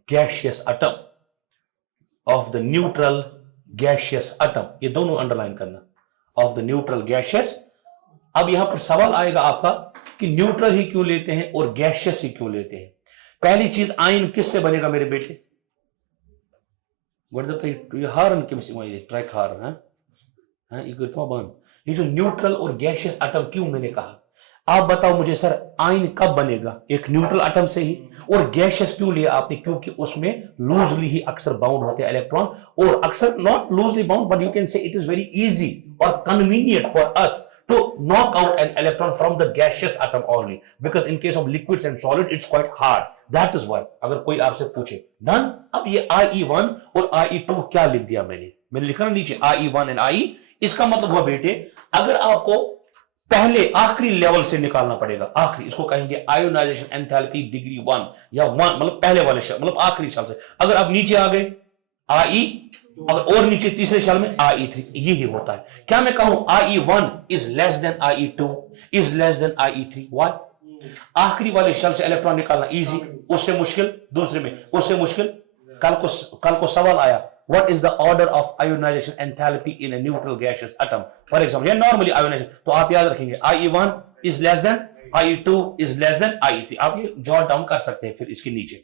gaseous atom, of the neutral gaseous atom, ये दोनों underline करना, of the neutral gaseous। अब यहां पर सवाल आएगा आपका कि न्यूट्रल ही क्यों लेते हैं और गैशियस ही क्यों लेते हैं। पहली चीज, आयन किससे बनेगा मेरे बेटे? ये जो न्यूट्रल और गैशियस एटम क्यों मैंने कहा, आप बताओ मुझे सर, आयन कब बनेगा? एक न्यूट्रल एटम से ही। और गैशियस क्यों लिया आपने? क्योंकि उसमें लूजली ही अक्सर बाउंड होते हैं इलेक्ट्रॉन, और अक्सर not loosely bound, but you can say it is very easy और convenient for us to knock out an electron from the gaseous atom only, because in case of liquids and solid it's quite hard, that is why। अगर कोई आपसे पूछे done, अब ये IE1 और IE2 क्या लिख दिया मैंने लिखा ना नीचे IE1 एंड IE, इसका मतलब हुआ बेटे, अगर आपको पहले आखिरी लेवल से निकालना पड़ेगा, आखिरी, इसको कहेंगे आयोनाइजेशन एंथैल्पी डिग्री 1 या 1, मतलब पहले वाले शब्द, मतलब आखिरी शब्द से। अगर आप नीचे आ गए IE, और नीचे तीसरे शब्द में IE3, यही होता है। क्या मैं कहूं IE1 is less than IE2 is less than IE3? Why? आखिरी वाले शब्द से इलेक्ट्रॉन निकालना इजी, उससे मुश्किल दूसरे में, उससे मुश्किल। कल को सवाल आया, what is the order of ionisation enthalpy in a neutral gaseous atom, for example, या नॉर्मली आयोनाइजेशन, तो आप याद रखेंगे IE1 is less than IE2 is less than IE3। आप ये जॉट डाउन कर सकते हैं फिर इसके नीचे।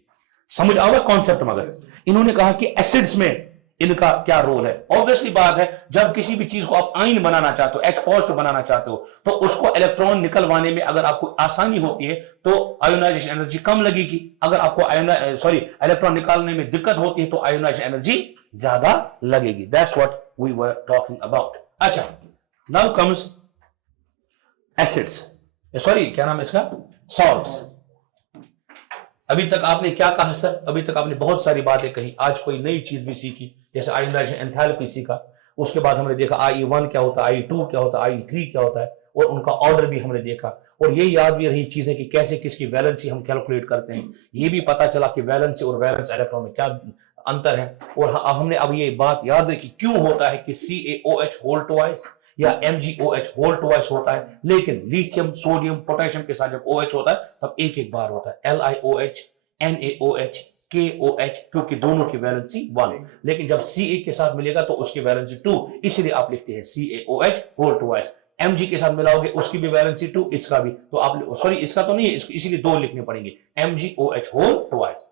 समझ आओगे कॉन्सेप्ट? मगर इन्होंने कहा कि एसिड्स में इनका क्या रोल है। ऑब्वियसली बात है, जब किसी भी चीज को आप आयन बनाना चाहते हो, H पॉजिटिव बनाना चाहते हो, तो उसको इलेक्ट्रॉन निकलवाने में अगर आपको आसानी होती है तो आयोनाइजेशन एनर्जी कम लगेगी। अगर आपको इलेक्ट्रॉन निकालने में दिक्कत होती है तो आयोनाइजेशन एनर्जी ज्यादा लगेगी। That's what we were talking about. अच्छा, नाउ कम्स एसिड्स, सॉरी क्या नाम है इसका, सॉल्ट्स। अभी तक आपने क्या कहा सर? अभी तक आपने बहुत सारी बातें कही, आज कोई नई चीज भी सीखी, जैसे आयोनाइजेशन एंथैल्पी सीखा, उसके बाद हमने देखा IE1 क्या होता है, IE2 क्या होता है, IE3 क्या होता है, और उनका ऑर्डर भी हमने देखा, और ये याद भी रही चीजें कि कैसे किसकी वैलेंसी हम कैलकुलेट करते हैं। ये भी पता चला कि वैलेंसी और वैलेंस इलेक्ट्रॉन में क्या अंतर है, और हमने अब ये बात याद रखी क्यों होता है कि CaOH होल ट्वाइस या MgOH होल ट्वाइस होता है, लेकिन लिथियम, सोडियम, पोटेशियम के साथ जब OH होता है तब एक एक बार होता है, LiOH, NaOH, KOH, क्योंकि दोनों की वैलेंसी 1, लेकिन जब Ca के साथ मिलेगा तो उसकी वैलेंसी 2, इसलिए आप लिखते हैं CaOH होल ट्वाइस। Mg के साथ मिलाओगे उसकी भी वैलेंसी 2, इसका भी, तो आप, सॉरी इसका तो नहीं है, इसीलिए 2 लिखने पड़ेंगे, MgOH होल ट्वाइस।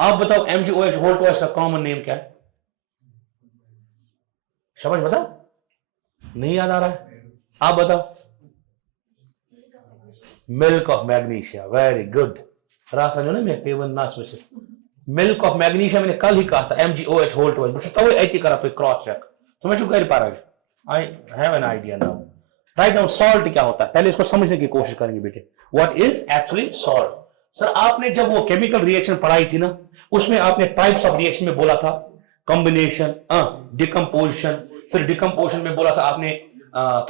आप बताओ MgOH होल ट्वाइस का कॉमन नेम क्या है? समझ बता, नहीं याद आ रहा है? आप बताओ। Milk of magnesia, very good. Milk of magnesia मैंने कल ही कहा था, MgOH होल ट्वाइस, तो ऐसी करा तो क्रॉस चेक, तो मैं कर पा रहा, I have an idea now. Right now, salt क्या होता है, पहले इसको समझने की कोशिश करेंगे बेटे। What is actually salt? Sir आपने जब वो केमिकल रिएक्शन पढ़ाई थी ना, उसमें आपने टाइप्स ऑफ रिएक्शन में बोला था कॉम्बिनेशन, डिकम्पोजिशन, फिर डिकम्पोजिशन में बोला था आपने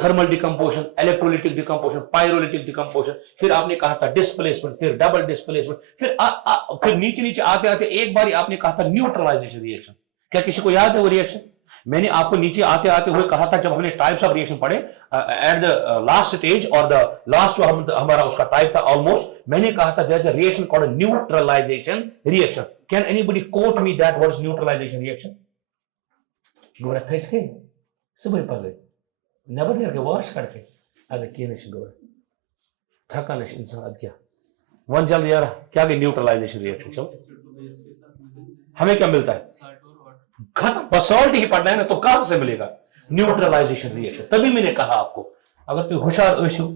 thermal decomposition, electrolytic decomposition, pyrolytic decomposition, फिर आपने कहा था डिस्प्लेसमेंट, फिर डबल डिस्प्लेसमेंट, फिर नीचे नीचे आते आते एक बार आपने कहा था न्यूट्रलाइजेशन रिएक्शन। क्या किसी को याद है वो रिएक्शन? मैंने आपको नीचे आते आते हुए कहा था, जब हमने टाइप्स ऑफ रिएक्शन पढ़े एट द लास्ट स्टेज और द लास्ट जो हमारा उसका टाइप था ऑलमोस्ट, मैंने कहा था there is a reaction called neutralisation reaction. Can anybody quote me that what is neutralisation reaction? गोरा थे सुबह पढ़े नेबर ने के वाश करके अगर किए नहीं गोरा थका नहीं इंसान अद क्या वन जल्द यार, क्या गई न्यूट्रलाइजेशन रिएक्शन? चलो हमें क्या मिलता है? खत्म, बस सॉल्ट ही पढ़ना है ना, तो कहां से मिलेगा न्यूट्रलाइजेशन रिएक्शन? तभी मैंने कहा आपको, अगर तुम होशियार ऐशो,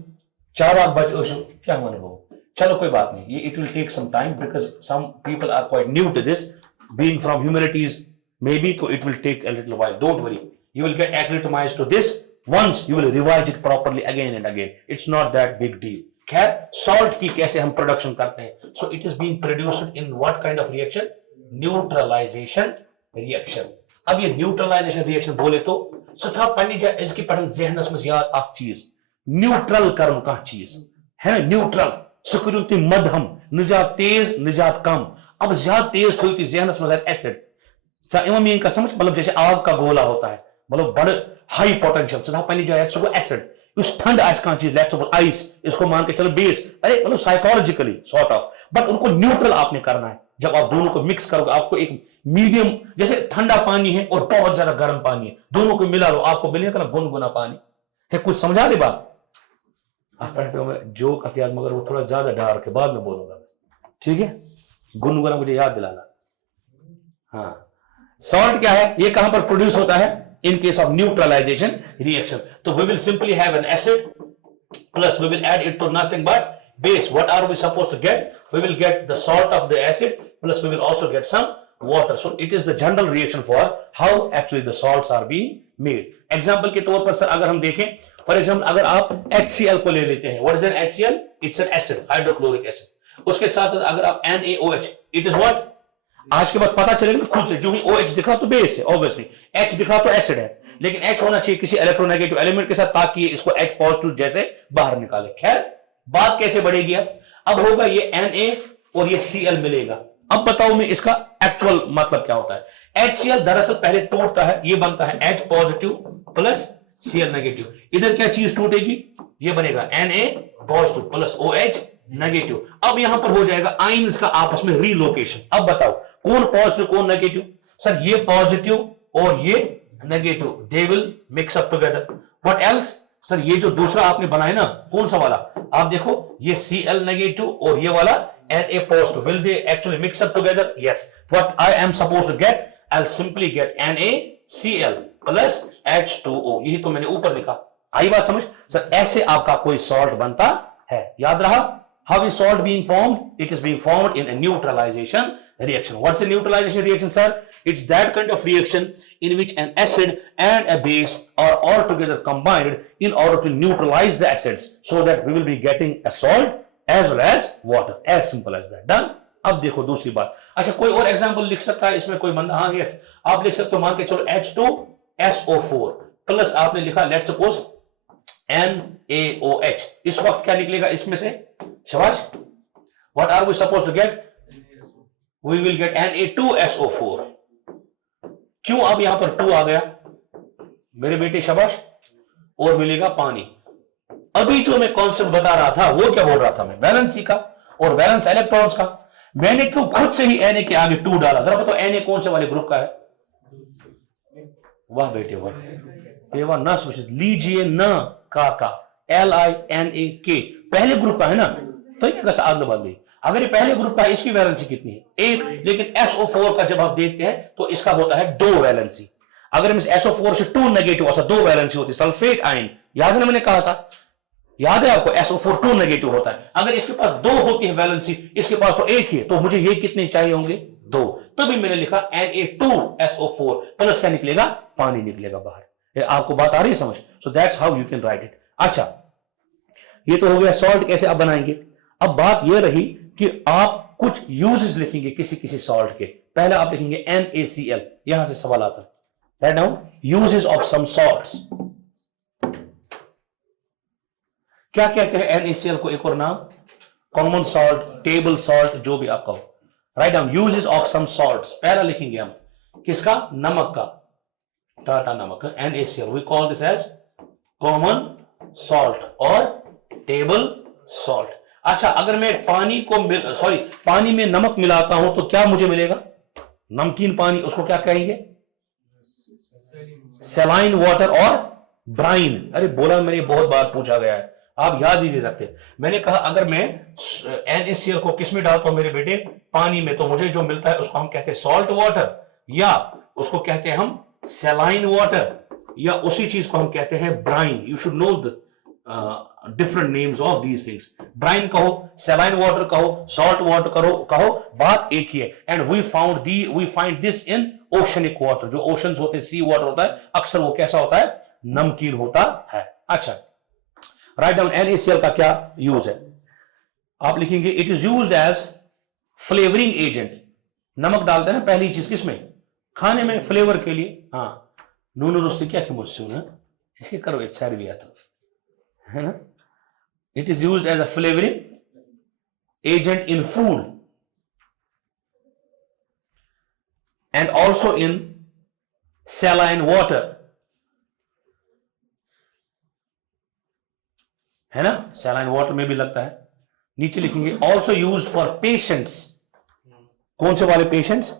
चालाक बच ऐशो, क्या माने वो, चलो कोई बात नहीं, ये it will take some time because some people are quite new to this, being from humanities may be, तो it will take a little while, don't worry, you will get acclimatized to this once you will revise it properly again and again, it's not that big deal. खैर, salt की कैसे हम production करते हैं? So it is being produced in what kind of reaction? Neutralization reaction. अब ये neutralisation reaction बोले तो सथा पन्नी जा इसकी पढ़न जहनस में याद अख चीज, न्यूट्रल करन का चीज है, न्यूट्रल सुकरुन ती मध्यम, निजात तेज निजात कम। अब ज्यादा तेज हुई कि जहनस में एसिड मीन का समझ, मतलब जैसे आग का गोला होता है, मतलब बड़े हाई पोटेंशियल सदा पहली जो है सो एसिड, उस ठंड आइस का चीज लेट्स सपोज आइस, इसको मान के चलो बेस, अरे मतलब साइकोलॉजिकली सॉर्ट ऑफ, बट उनको न्यूट्रल आपने करना है। जब आप दोनों को मिक्स करोगे, आपको एक मीडियम, जैसे ठंडा पानी है और बहुत ज्यादा गर्म पानी है, दोनों को मिला लो, आपको मिलेगा ना गुनगुना पानी है। कुछ समझा रही बात? आप पढ़ते हो, मैं जोक याद, मगर वो थोड़ा ज्यादा डार्क है, बाद में बोलूंगा, ठीक है? गुनगुना मुझे याद दिलाना। हाँ, सॉल्ट क्या है, ये कहां पर प्रोड्यूस होता है? In case of neutralization reaction, so we will simply have an acid plus we will add it to nothing but base. What are we supposed to get? We will get the salt of the acid plus we will also get some water. So it is the general reaction for how actually the salts are being made. Example के तौर पर sir अगर हम देखें, for example अगर आप HCl को ले लेते हैं, what is an HCl? It's an acid, hydrochloric acid. उसके साथ अगर आप NaOH, it is what? आज के बाद पता चलेगा ना खुद से, जो भी OH दिखा तो बेस है ऑब्वियसली, H दिखा तो एसिड है, लेकिन H होना चाहिए किसी इलेक्ट्रोनेगेटिव एलिमेंट के साथ, ताकि इसको H पॉजिटिव जैसे बाहर निकाले। खैर, बात कैसे बढ़ेगी? अब होगा ये Na और ये Cl मिलेगा। अब बताओ मैं इसका एक्चुअल मतलब क्या होता है। HCl दरअसल पहले टूटता है, ये बनता है H positive plus Cl negative. इधर क्या चीज टूटेगी? ये बनेगा Na positive plus OH negative. अब यहां पर हो जाएगा आयंस का आपस में रीलोकेशन। अब बताओ कौन पॉजिटिव कौन नेगेटिव? सर ये पॉजिटिव और ये negative, they will mix up together. What else? Sir ये जो दूसरा आपने बनाया ना, कौन सा वाला, आप देखो ये Cl नेगेटिव और ये वाला Na positive, will they actually mix up together? Yes. What I am supposed to get? I simply get NaCl plus H2O, यही तो मैंने ऊपर लिखा। आई बात समझ? सर ऐसे आपका कोई सॉल्ट बनता है। याद रहा? How is salt being formed? It is being formed in a neutralization reaction. What's a neutralization reaction, sir? It's that kind of reaction in which an acid and a base are all together combined in order to neutralize the acids, so that we will be getting a salt as well as water. As simple as that. Done? अब देखो दूसरी बात। अच्छा, कोई और example लिख सकता है इसमें कोई बंदा? हाँ, यस, आप लिख सकते हो। मान के चलो H2SO4 प्लस आपने लिखा लेट्स सपोज NaOH, इस वक्त क्या निकलेगा इसमें से? शाबाश। What are we supposed to get? We will get Na2SO4। क्यों अब यहां पर 2 आ गया मेरे बेटे? शाबाश। और मिलेगा पानी। अभी जो मैं कॉन्सेप्ट बता रहा था वो क्या बोल रहा था मैं? वैलेंसी का और वैलेंस इलेक्ट्रॉन्स का। मैंने क्यों खुद से ही Na के आगे 2 डाला? जरा बताओ Na कौन से वाले ग्रुप का है? वाह बेटे वाह, ये वाह ना सोच लीजिए ना का LINAK पहले ग्रुप का है ना, तो ये कैसा आदल बदली। अगर ये पहले ग्रुप का है, इसकी वैलेंसी कितनी है? 1। लेकिन SO4 का जब आप देखते हैं तो इसका होता है 2 वैलेंसी। अगर हम इस SO4 से 2 नेगेटिव ऐसा 2 वैलेंसी होती है। सल्फेट आयन, याद है ना मैंने कहा था, याद है आपको? SO4 2 नेगेटिव होता है। अगर इसके पास 2 होती है वैलेंसी, इसके पास तो 1 ही है, तो मुझे ये कितने चाहिए होंगे? 2। तभी मैंने लिखा Na2SO4 प्लस क्या निकलेगा? पानी निकलेगा बाहर। आपको बात आ रही है समझ? So that's how you can write it. अच्छा, ये तो हो गया सॉल्ट कैसे आप बनाएंगे। अब बात ये रही कि आप कुछ यूजेस लिखेंगे किसी किसी सॉल्ट के। पहले आप लिखेंगे NaCl, यहां से सवाल आता है। Right now uses of some salts. क्या कहते हैं NaCl को? एक और नाम, कॉमन सॉल्ट, टेबल सॉल्ट, जो भी आप कहो। Right now uses of some salts. पहला लिखेंगे हम किसका? नमक का, टाटा नमक, NaCl। We call this as common salt और टेबल सॉल्ट। अच्छा, अगर मैं पानी में नमक मिलाता हूं तो क्या मुझे मिलेगा? नमकीन पानी, उसको क्या कहेंगे? सैलाइन वाटर और ब्राइन। अरे बोला मैंने, बहुत बार पूछा गया है। आप याद ही नहीं रखते। मैंने कहा अगर मैं NaCl को किस में डालता हूं मेरे बेटे, पानी में, तो मुझे जो मिलता है उसको हम कहते हैं सॉल्ट वाटर, या उसको कहते हैं हम सैलाइन वाटर, या उसी चीज को हम कहते हैं brine. You should know the different names of these things. Brine कहो, सैलाइन वाटर कहो, सॉल्ट वाटर कहो, बात एक ही है। And we find this in oceanic water. जो ओशंस होते हैं, सी वाटर होता है, अक्सर वो कैसा होता है, नमकीन होता है। अच्छा, राइट डाउन NaCl का क्या यूज है। आप लिखेंगे it is used as flavouring agent. नमक डालते हैं ना पहली चीज किसमें, खाने में, फ्लेवर के लिए। हाँ, नून रोस्ती क्या कि मुझसे ना इसके करो एक साइड भी आता है ना। It is used as a flavouring agent in food and also in saline water, है ना, सैलाइन वाटर में भी लगता है। नीचे लिखेंगे ऑल्सो यूज फॉर पेशेंट्स। कौन से वाले patients,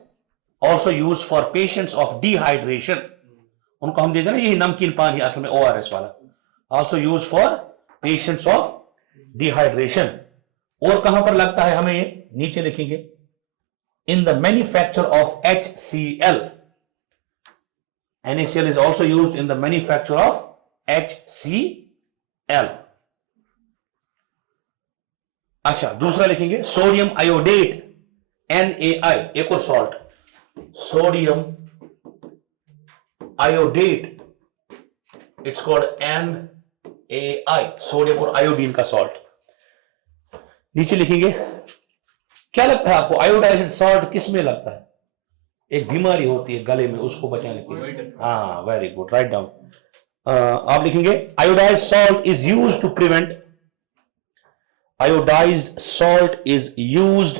also use for patients of dehydration. उनको हम देते ना यही नमकीन पानी असल में ORS वाला। Also use for patients of dehydration. और कहां पर लगता है हमें ये, नीचे लिखेंगे in the manufacture of HCl। NaCl is also used in the manufacture of HCl। अच्छा, दूसरा लिखेंगे सोडियम आयोडेट, NaI, एक और salt, sodium iodate, it's called NaI, sodium और आयोडीन का सॉल्ट। नीचे लिखेंगे क्या लगता है आपको, आयोडाइज्ड सॉल्ट किस में लगता है, एक बीमारी होती है गले में, उसको बचाने के लिए। हाँ, वेरी गुड, राइट डाउन। आप लिखेंगे iodized salt is used to prevent, iodized salt is used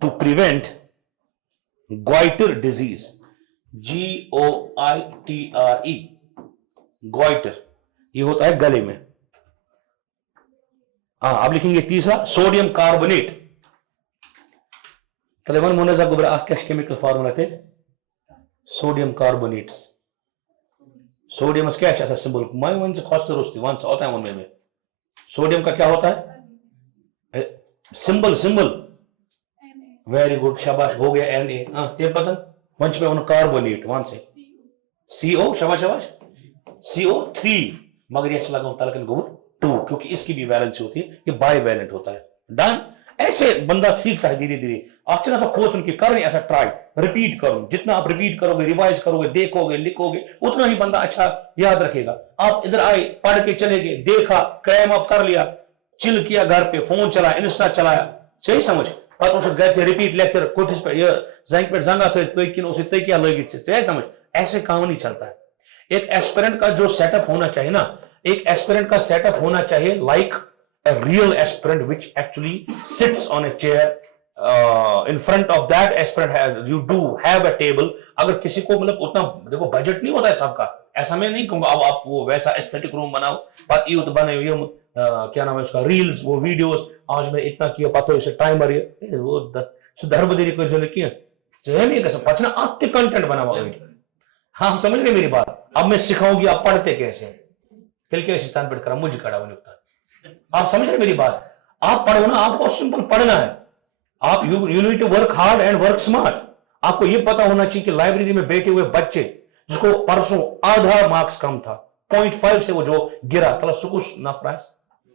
to prevent goiter disease, GOITRE, goiter, ये होता है गले में। आप लिखेंगे तीसरा सोडियम कार्बोनेट। तलेवन मोनेजा गुब्रा आख क्या केमिकल फार्मूला थे, सोडियम कार्बोनेट्स। सोडियम क्या है सिंबल, मैं वन से खास रोस्ती वन से होता है उनमें में। सोडियम का क्या होता है, सिंबल, वेरी गुड, शाबाश, हो गया Na। ते पता मंच पे उन कार्बोनेट वन से CO, शाबाश, CO3, मगर ये लगा तलकन गोबर 2, क्योंकि इसकी भी वैलेंसी होती है, ये बाईवैलेंट होता है। डन। ऐसे बंदा सीखता है धीरे धीरे। आप चला सा कोच उनकी करने, ऐसा ट्राई रिपीट करो, जितना आप रिपीट करोगे, रिवाइज करोगे, देखोगे, लिखोगे, उतना ही बंदा अच्छा याद रखेगा। आप इधर आए, पढ़ के चले गए, देखा, क्रैम अप कर लिया, चिल किया, घर पे फोन चलाया, इंस्टा चलाया, सही समझ, गए रिपीट लेक्चर कुछ जंग पे जंगा तो क्या लगी, सही समझ, ऐसे काम नहीं चलता है। एक एस्पिरेंट का जो सेटअप होना चाहिए ना, एक एस्पिरेंट का सेटअप होना चाहिए like a real aspirant which actually sits on a chair, in front of that aspirant you do have a table। अगर किसी को मतलब उतना देखो बजट नहीं होता है सबका, ऐसा मैं नहीं कहूंगा अब आप वो वैसा एस्थेटिक रूम बनाओ, पर ये तो बने हुए क्या नाम है उसका, रील्स, वो वीडियोस, आज मैं इतना किया पता है, इसे टाइमर ये वो धर्मदेरी को जो किया चाहिए नहीं कैसे पचना आते कंटेंट बनावा। हाँ, हम समझ रहे मेरी बात। अब मैं सिखाऊंगी आप पढ़ते कैसे, कल के स्थान पर करा मुझे खड़ा होने होता है। आप समझ रहे मेरी बात, आप पढ़ो ना, आपको सिंपल पढ़ना है। आप you need to work hard and work smart. आपको यह पता होना चाहिए कि लाइब्रेरी में बैठे हुए बच्चे जिसको परसों आधा मार्क्स कम था, 0.5 से वो जो गिरा तला सुकुश नाफ्रास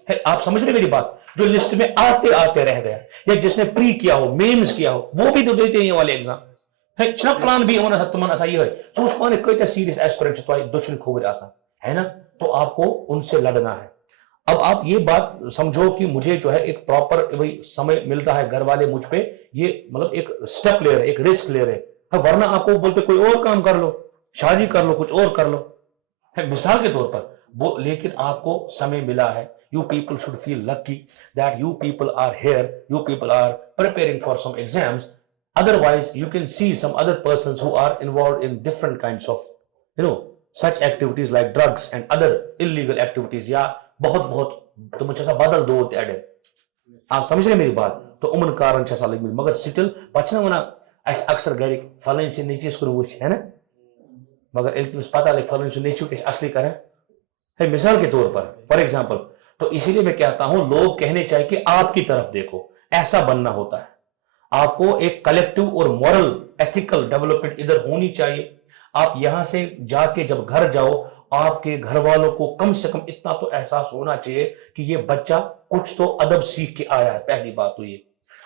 है, आप समझ रहे मेरी बात, जो लिस्ट में आते आते रह गया, या जिसने प्री किया हो, मेंस किया हो, वो भी तो देते हैं ये वाले एग्जाम है। छना प्लान भी होना तमन ऐसा ये है, तो उस पाने कई सीरियस एस्पिरेंट तो दुश्मन खोबर आसान है ना, तो आपको उनसे लड़ना है। अब आप ये बात समझो कि मुझे जो है एक प्रॉपर भाई समय मिल रहा है, घर वाले मुझ पे ये मतलब एक स्टेप ले रहे, एक रिस्क ले रहे हैं, वरना आपको बोलते कोई और काम कर लो, शादी कर लो, कुछ और कर लो, है मिसाल के तौर पर वो, लेकिन आपको समय मिला है। You people should feel lucky that you people are here, you people are preparing for some exams. Otherwise, you can see some other persons who are involved in different kinds of, such activities like drugs and other illegal activities, या बहुत तो मुझे ऐसा बदल दो अड़े, आप समझ रहे मेरी बात, तो उमन कारण ऐसा लग मिल, मगर स्टिल पचना वना अक्सर घर फलन से नीचे इसको वो है ना, मगर पता लगे फलन से नीचे के असली करें है। मिसाल के तौर पर फॉर एग्जांपल तो इसीलिए मैं कहता हूं लोग कहने चाहिए कि आपकी तरफ देखो, ऐसा बनना होता है। आपको एक कलेक्टिव और मॉरल एथिकल डेवलपमेंट इधर होनी चाहिए। आप यहां से जाके जब घर जाओ, आपके घर वालों को कम से कम इतना तो एहसास होना चाहिए कि ये बच्चा कुछ तो अदब सीख के आया है। पहली बात तो ये,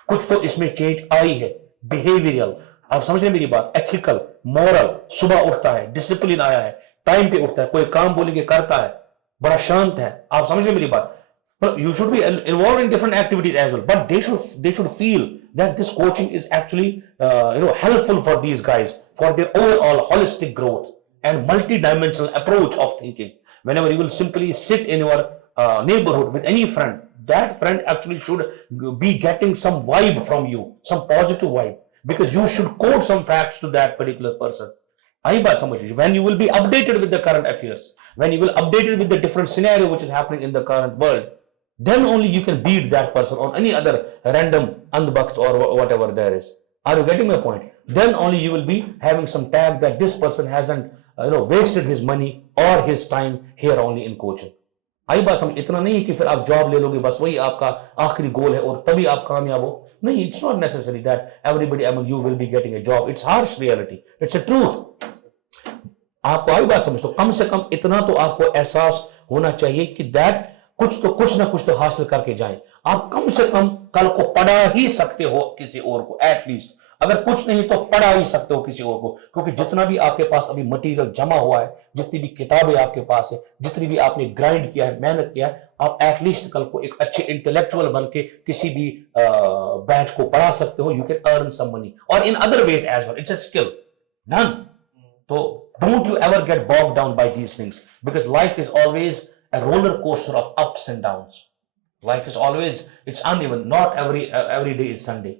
कुछ तो इसमें चेंज आई है, बिहेवियरल, आप समझ रहे मेरी बात, एथिकल, मॉरल, सुबह उठता है, डिसिप्लिन आया है, टाइम पे उठता है, कोई काम बोलेंगे करता है, बड़ा शांत है, आप समझ रहे मेरी बात। But you should be involved in different activities as well. But they should feel that this coaching is actually helpful for these guys for their overall holistic growth and multi-dimensional approach of thinking. Whenever you will simply sit in your neighborhood with any friend, that friend actually should be getting some vibe from you, some positive vibe, because you should quote some facts to that particular person. आई बात समझ लीजिए। When you will be updated with the current affairs, when you will updated with the different scenario which is happening in the current world, then only you can beat that person on any other random andbakt or whatever there is. Are you getting my point? Then only you will be having some tag that this person hasn't wasted his money or his time here only in coaching. आई बात समझ। इतना नहीं है कि फिर आप job ले लोगे बस वही आपका आखिरी गोल है और तभी आप कामयाब हो, नहीं, it's not necessary that everybody among you will be getting a job. It's harsh reality, it's a truth. आपको आई बात समझो, कम से कम इतना तो आपको एहसास होना चाहिए कि दैट कुछ ना कुछ तो हासिल करके जाएं। आप कम से कम कल को पढ़ा ही सकते हो किसी और को, एटलीस्ट अगर कुछ नहीं तो पढ़ा ही सकते हो किसी और को, क्योंकि जितना भी आपके पास अभी मटेरियल जमा हुआ है, जितनी भी किताबें आपके पास है, जितनी भी आपने ग्राइंड किया है, मेहनत किया है, आप एटलीस्ट कल को एक अच्छे इंटेलेक्चुअल बन के किसी भी बैच को पढ़ा सकते हो। You can earn some money और in other ways as well, it's a skill done. तो don't you ever get bogged down by these things, because life is always a roller coaster of ups and downs. Life is always, it's uneven, not every day is Sunday.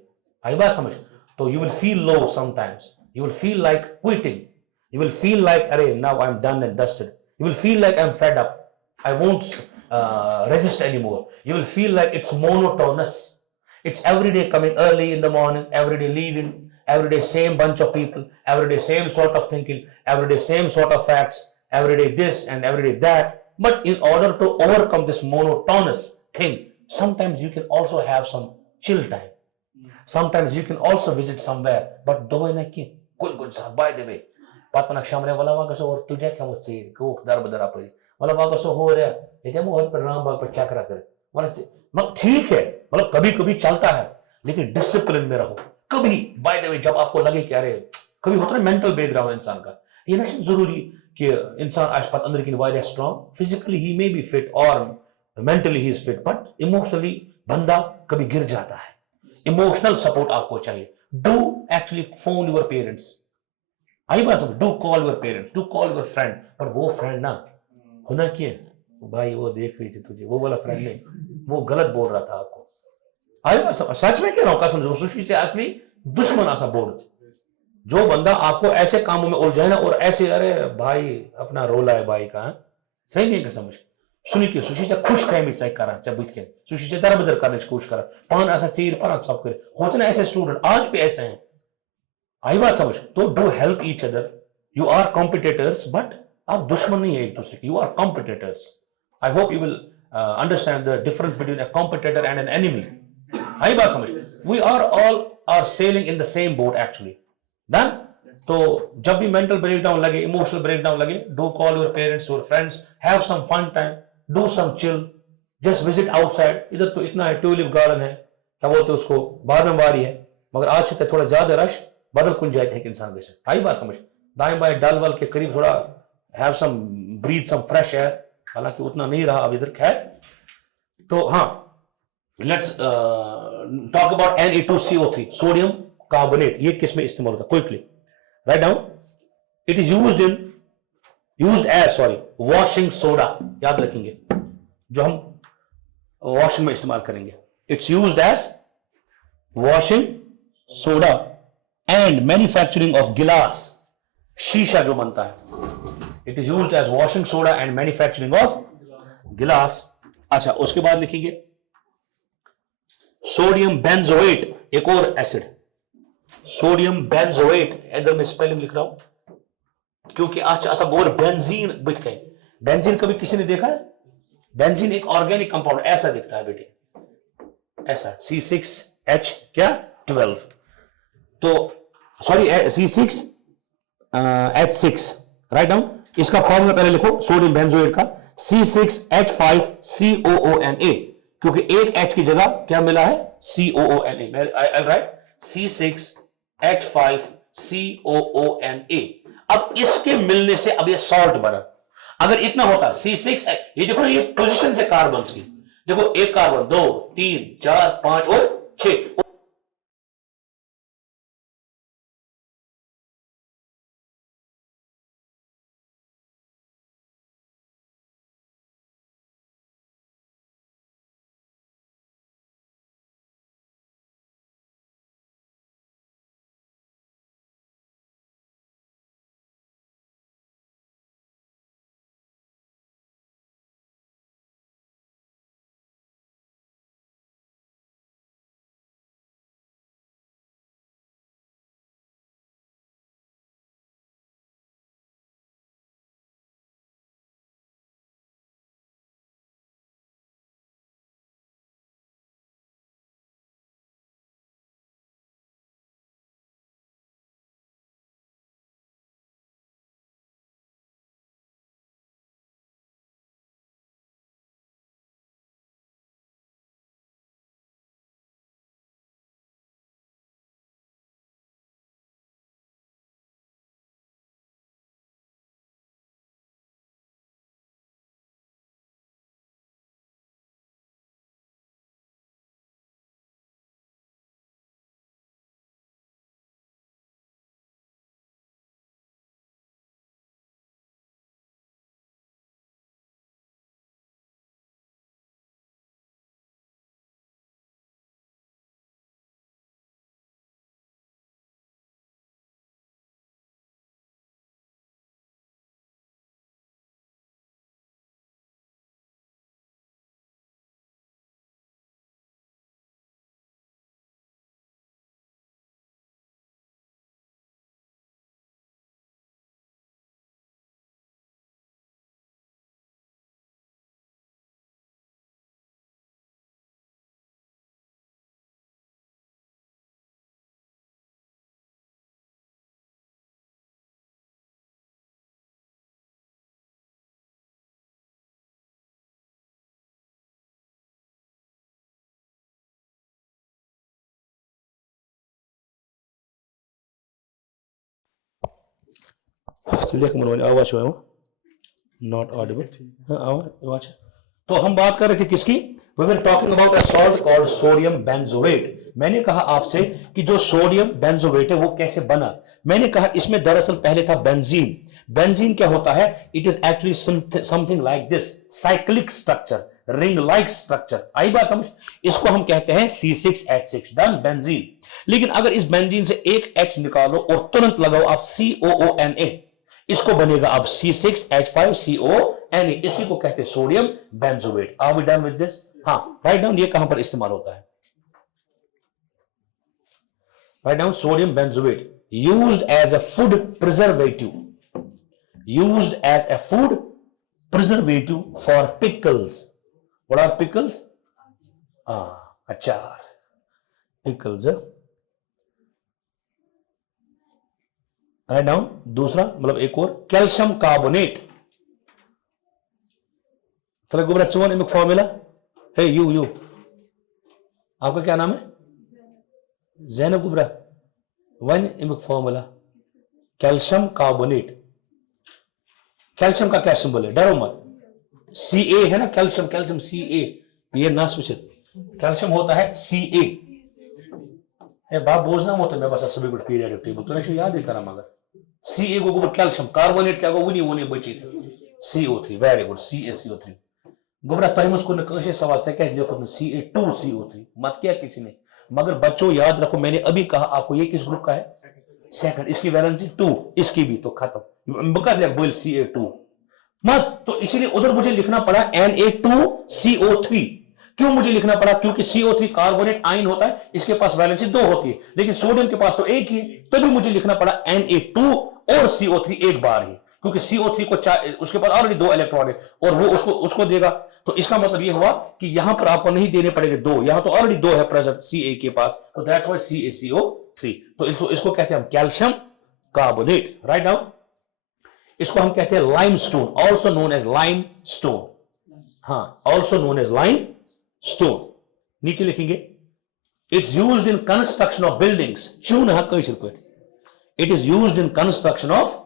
आई बात समझ। तो you will feel low sometimes, you will feel like quitting, you will feel like अरे now I'm done and dusted, you will feel like I'm fed up, I won't resist anymore, you will feel like it's monotonous, it's every day coming early in the morning, every day leaving, every day same bunch of people, every day same sort of thinking, every day same sort of facts, every day this and every day that. But in order to overcome this monotonous thing, sometimes you can also have some chill time. Sometimes you can also visit somewhere. But do na ki good sa by the way. Pat panak shamre wala wa kaso or tujhe kya mut se ko dar badar apari. Wala wa kaso ho rहा है ये mo par ram bag par chakra करे। मतलब ठीक है, मतलब कभी-कभी चलता है, लेकिन डिसिप्लिन में रहो। कभी बाय द वे जब आपको लगे कि अरे कभी होता है मेंटल बैकग्राउंड इंसान का, ये नहीं जरूरी कि इंसान आज पत अंदर की वायरस स्ट्रांग, फिजिकली ही मे बी फिट और मेंटली ही इज फिट, बट इमोशनली बंदा कभी गिर जाता है। इमोशनल सपोर्ट आपको चाहिए। Do actually phone your parents, आई बात समझ, do call your parents, do call your friend, पर वो फ्रेंड ना होना क्या भाई वो देख रही थी तुझे, वो वाला फ्रेंड नहीं, वो गलत बोल रहा था आपको। आई बात सच में कह रहा हूं कसम से, सुशी से असली दुश्मन ऐसा बोल, जो बंदा आपको ऐसे कामों में उलझाए ना और ऐसे अरे भाई अपना रोला है भाई का, सही नहीं समझ सुनी कि सुशी से खुश कह चेक करा से बुझ के सुशी से दर बदर करने की कोशिश करा पान ऐसा चीर पर सब करे होते ना ऐसे स्टूडेंट आज भी ऐसे हैं। आई बात समझ। तो do help each other, you are competitors but आप दुश्मन नहीं है एक दूसरे के, you are competitors. I hope you will understand the difference between a competitor and an enemy. आई बात समझ। We are all are sailing in the same boat actually done. तो जब भी मेंटल ब्रेकडाउन लगे, इमोशनल ब्रेकडाउन लगे, do call your parents, your friends, have some fun time, do some chill, just visit outside. इधर तो इतना है, tulip garden है, क्या बोलते हैं उसको, बारनवारी है, मगर आज से थोड़ा ज्यादा रश बदल कुन जाए थे इंसान वैसे। आई बात समझ। दाएं बाएं डल वल के करीब थोड़ा have some breath some fresh air, हालांकि उतना नहीं रहा अब इधर खैर। तो हाँ, let's talk about Na2CO3 sodium carbonate. ये किस में इस्तेमाल होता है quickly right down. It is used as washing soda, याद रखेंगे जो हम वॉशिंग में इस्तेमाल करेंगे। It's used as washing soda and manufacturing of glass, शीशा जो बनता है। It is used as washing soda and manufacturing of गिलास। अच्छा, उसके बाद लिखेंगे सोडियम बेंजोएट, एक और एसिड, सोडियम बेंजोएट। इधर मैं स्पेलिंग लिख रहा हूं क्योंकि अच्छा बोल बेंजीन बिक गई। बेंजीन कभी किसी ने देखा है? बेंजीन एक ऑर्गेनिक कंपाउंड ऐसा दिखता है बेटे, ऐसा C6H क्या 12, तो सॉरी C6H6 राइट डाउन। इसका फॉर्मूला पहले लिखो सोडियम बेंजोएट का C6H5COONA, क्योंकि एक H की जगह क्या मिला है COONA, राइट C6H5COONA। अब इसके मिलने से अब ये सॉल्ट बना। अगर इतना होता C6, ये देखो ये पोजीशन से कार्बन की, देखो एक कार्बन 2 3 4 5 और 6, आवाज नॉट ऑडिबल, आवाज। तो हम बात कर रहे थे किसकी, we were talking about a salt called sodium benzoate. मैंने कहा आपसे कि जो सोडियम बेंजोएट है वो कैसे बना। मैंने कहा इसमें दरअसल पहले था बेंजीन। बेंजीन क्या होता है, it is actually something like this, cyclic structure, ring like structure. आई बात समझ, इसको हम कहते हैं C6H6 डन बेंजीन। लेकिन अगर इस बेंजीन से एक H निकालो और तुरंत लगाओ आप COONA, इसको बनेगा अब C6H5CONA, इसी को कहते हैं sodium benzoate. Are we done with this? हाँ, राइट डाउन ये कहां पर इस्तेमाल होता है, right down sodium benzoate used as a food preservative, used as a food preservative for pickles. What are pickles? अचार, पिकल्स, राइट डाउन। दूसरा मतलब एक और कैल्शियम कार्बोनेट, इमिक फॉर्मूला है यू आपका क्या नाम है? जैनब गुबरा। वन इमिक फॉर्मूला कैल्शियम कार्बोनेट। कैल्शियम का क्या सिंबल है, डरो मत, Ca है ना, कैल्शियम, कैल्शियम Ca, ये ना स्विचित कैल्शियम होता है Ca। बाप बोझना होता है, बस सभी गुड पीरियडिक टेबल तो याद ही करा, मगर Ca को गुबर कैल्शियम कार्बोनेट क्या वो नहीं बची CO3, वेरी गुड CaCO3। गुबरा तुम उसको कैसे सवाल से कैसे देखो Ca2CO3 मत किया किसी ने, मगर बच्चों याद रखो मैंने अभी कहा आपको ये किस ग्रुप का है, सेकंड, इसकी वैलेंसी 2, इसकी भी, तो खत्म बिकॉज़ बोल Ca2 मत, तो इसीलिए उधर मुझे लिखना पड़ा Na2CO3। क्यों मुझे लिखना पड़ा, क्योंकि CO3 कार्बोनेट आयन होता है, इसके पास वैलेंसी 2 होती है, लेकिन सोडियम के पास तो एक ही है, तभी मुझे लिखना पड़ा Na2 और CO3 एक बार ही, क्योंकि CO3 को उसके पास ऑलरेडी 2 इलेक्ट्रॉन है और वो उसको देगा, तो इसका मतलब ये हुआ कि यहां पर आपको नहीं देने पड़ेंगे 2, यहां तो ऑलरेडी 2 है प्रेजेंट Ca के पास, तो दैट्स व्हाई CaCO3। तो इसको कहते हैं हम कैल्शियम कार्बोनेट। राइट डाउन, इसको हम कहते हैं limestone, also known as limestone. हाँ, ऑल्सो नोन एज लाइमस्टोन। नीचे लिखेंगे it's used in construction of buildings, चून है कई पे, it is used in construction of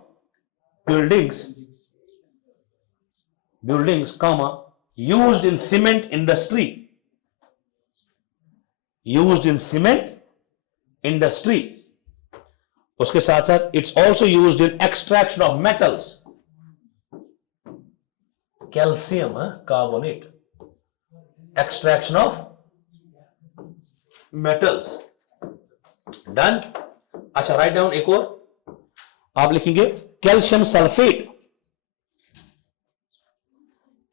buildings, comma, used in cement industry, उसके साथ साथ it's also used in extraction of metals, calcium carbonate, extraction of metals। Done. अच्छा, write down एक और आप लिखेंगे कैल्शियम सल्फेट।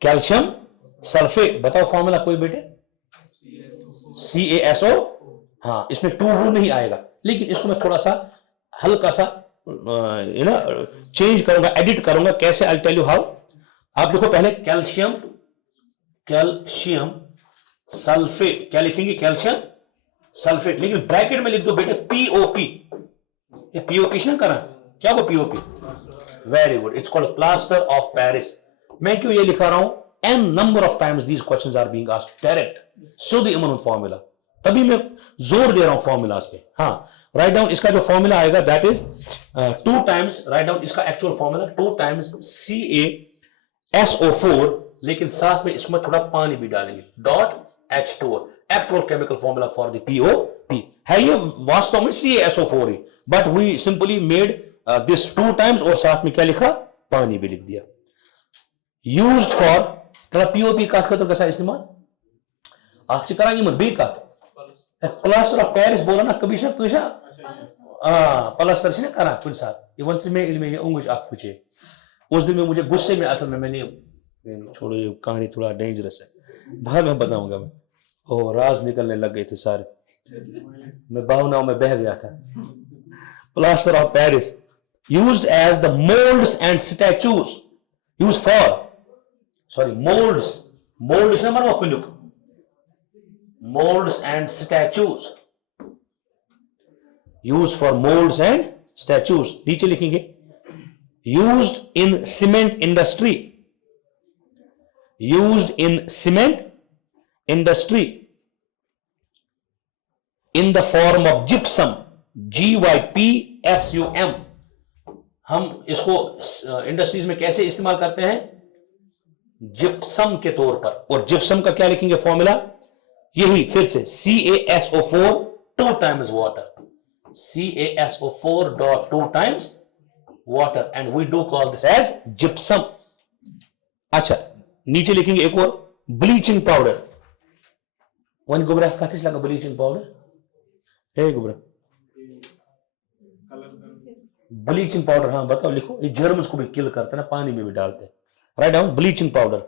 कैल्शियम सल्फेट, बताओ formula कोई बेटे? CaSO। हाँ, इसमें 2 नहीं आएगा, लेकिन इसको मैं थोड़ा सा हल्का सा चेंज करूंगा, एडिट करूंगा। कैसे? I tell you how. आप लिखो पहले कैल्शियम सल्फेट। क्या लिखेंगे? कैल्शियम सल्फेट, लेकिन ब्रैकेट में लिख दो बेटे POP। ये POP से करा, क्या वो POP? Very good, it's called plaster of Paris. मैं क्यों ये लिखा रहा हूं? n number of times these questions are being asked direct, so the immune formula, तभी मैं जोर दे रहा हूं फॉर्मूलाज पे। हाँ, राइट डाउन इसका जो फॉर्मूला आएगा that is 2 times, write down इसका एक्चुअल फॉर्मूला 2 टाइम्स CaSO4, लेकिन साथ में इसमें थोड़ा पानी भी डालेंगे, .H2, actual chemical formula for the POP है। ये वास्तव में CaSO4 है, but we simply made this 2 times और साथ में क्या लिखा? पानी भी लिख दिया। यूज्ड फॉर, तला POP का कैसा इस्तेमाल आपसे कराएंगे मत बी का प्लास्टर ऑफ पेरिस बोला ना कभी से कुछ प्लास्टर से करा कुछ साथ इवन से मैं इल्म उंगुश आख पूछे। उस दिन में मुझे गुस्से में, असल में मैंने, छोड़ो ये कहानी थोड़ा डेंजरस है, बाद में बताऊंगा मैं। ओ, राज निकलने लग गए थे सारे, मैं भावनाओं में बह गया था। Plaster of Paris used as the moulds and statues, use for, sorry moulds, mould ना मरवा कुल्लुक, molds and statues, used for molds and statues। नीचे लिखेंगे used in cement industry, used in cement industry in the form of gypsum, GYPSUM। हम इसको industries में कैसे इस्तेमाल करते हैं? जिप्सम के तौर पर। और जिप्सम का क्या लिखेंगे फॉर्मूला? यही फिर से CaSO4 2 times water, CaSO4 2 times water, and we do call this as gypsum। अच्छा, नीचे लिखेंगे एक और ब्लीचिंग पाउडर। वन गुबरा कथिस लगा ब्लीचिंग पाउडर है गुबरा, ब्लीचिंग पाउडर। हाँ बताओ, लिखो। ये जर्म्स को भी किल करते हैं ना, पानी में भी डालते हैं। Write down bleaching powder.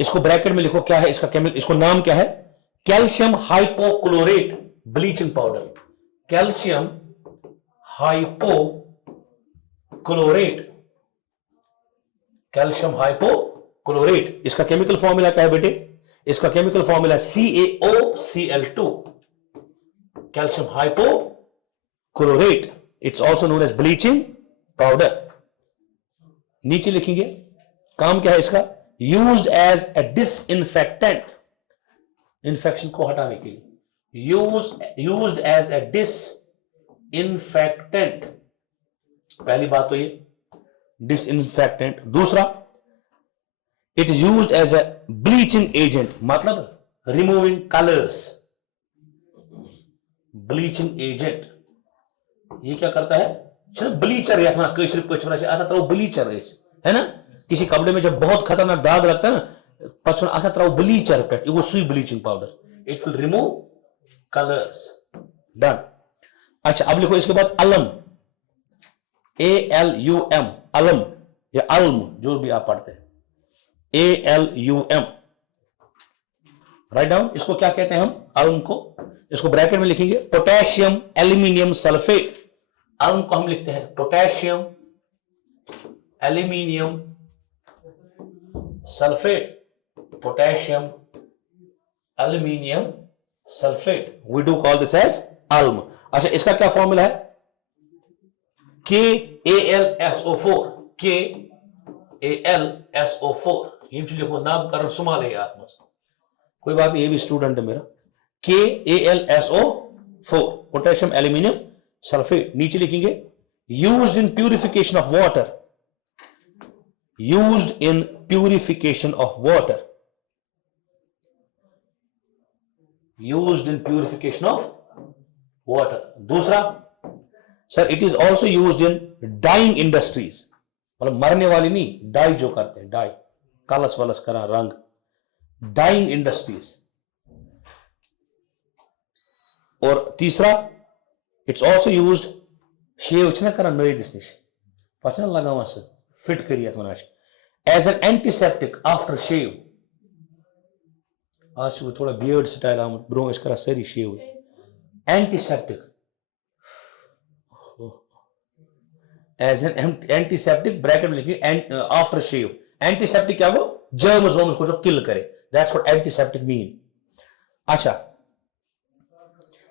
इसको ब्रैकेट में लिखो, क्या है इसका केमिकल, इसको नाम क्या है? Calcium hypochlorite bleaching powder, calcium hypochlorite, calcium hypochlorite. इसका केमिकल फॉर्मूला क्या है बेटे? इसका chemical formula CaOCl2, calcium hypochlorite. It's also known as bleaching powder. नीचे लिखेंगे काम क्या है इसका? Used as a disinfectant, infection को हटाने के लिए, यूज्ड एज ए डिसइंफेक्टेंट। पहली बात तो ये डिसइंफेक्टेंट। दूसरा, it is used as a bleaching agent, मतलब रिमूविंग कलर्स, ब्लीचिंग एजेंट। ये क्या करता है? ब्लीचर या थोड़ा कैसे आता था वो ब्लीचर है ना, किसी कपड़े में जब बहुत खतरनाक दाग लगता है ना, पचना अच्छा तरह ब्लीचर पे वो सुई bleaching powder, it will remove colours. Done. अच्छा, अब लिखो इसके बाद अलम, ALUM, अलम या अल्म जो भी आप पढ़ते हैं, ALUM। राइट डाउन, इसको क्या कहते हैं हम? अलम को। इसको ब्रैकेट में लिखेंगे पोटेशियम एल्यूमिनियम सल्फेट। अलम को हम लिखते हैं potassium aluminium sulphate, potassium aluminium sulfate, we do call this as ALM. अच्छा, इसका क्या फॉर्मूला है? KAlSO4, KAlSO4, लिखो नामकरण सुमाले आत्मस, कोई बात नहीं, ये भी स्टूडेंट है मेरा। KAlSO4 पोटेशियम एल्यूमिनियम सल्फेट, नीचे लिखेंगे used in purification of water, used in purification of water, used in purification of water. दूसरा sir, it is also used in dyeing industries, मतलब मरने वाली नहीं, डाई जो करते हैं, डाई कलस वलस करा रंग, डाइंग इंडस्ट्रीज। और तीसरा इट्स ऑल्सो यूज्ड शेव छना करा नई दिस निश पचना लगावा से फिट करिए तो नाश as an antiseptic aftershave. आज वो थोड़ा बियर्ड स्टाइल आम ब्रो इस करा सारी शेव antiseptic as an antiseptic bracket में लिखिए आफ्टर शेव। एंटीसेप्टिक क्या वो जर्म्स वर्म्स को जो किल करे, दैट्स व्हाट एंटीसेप्टिक मीन। अच्छा,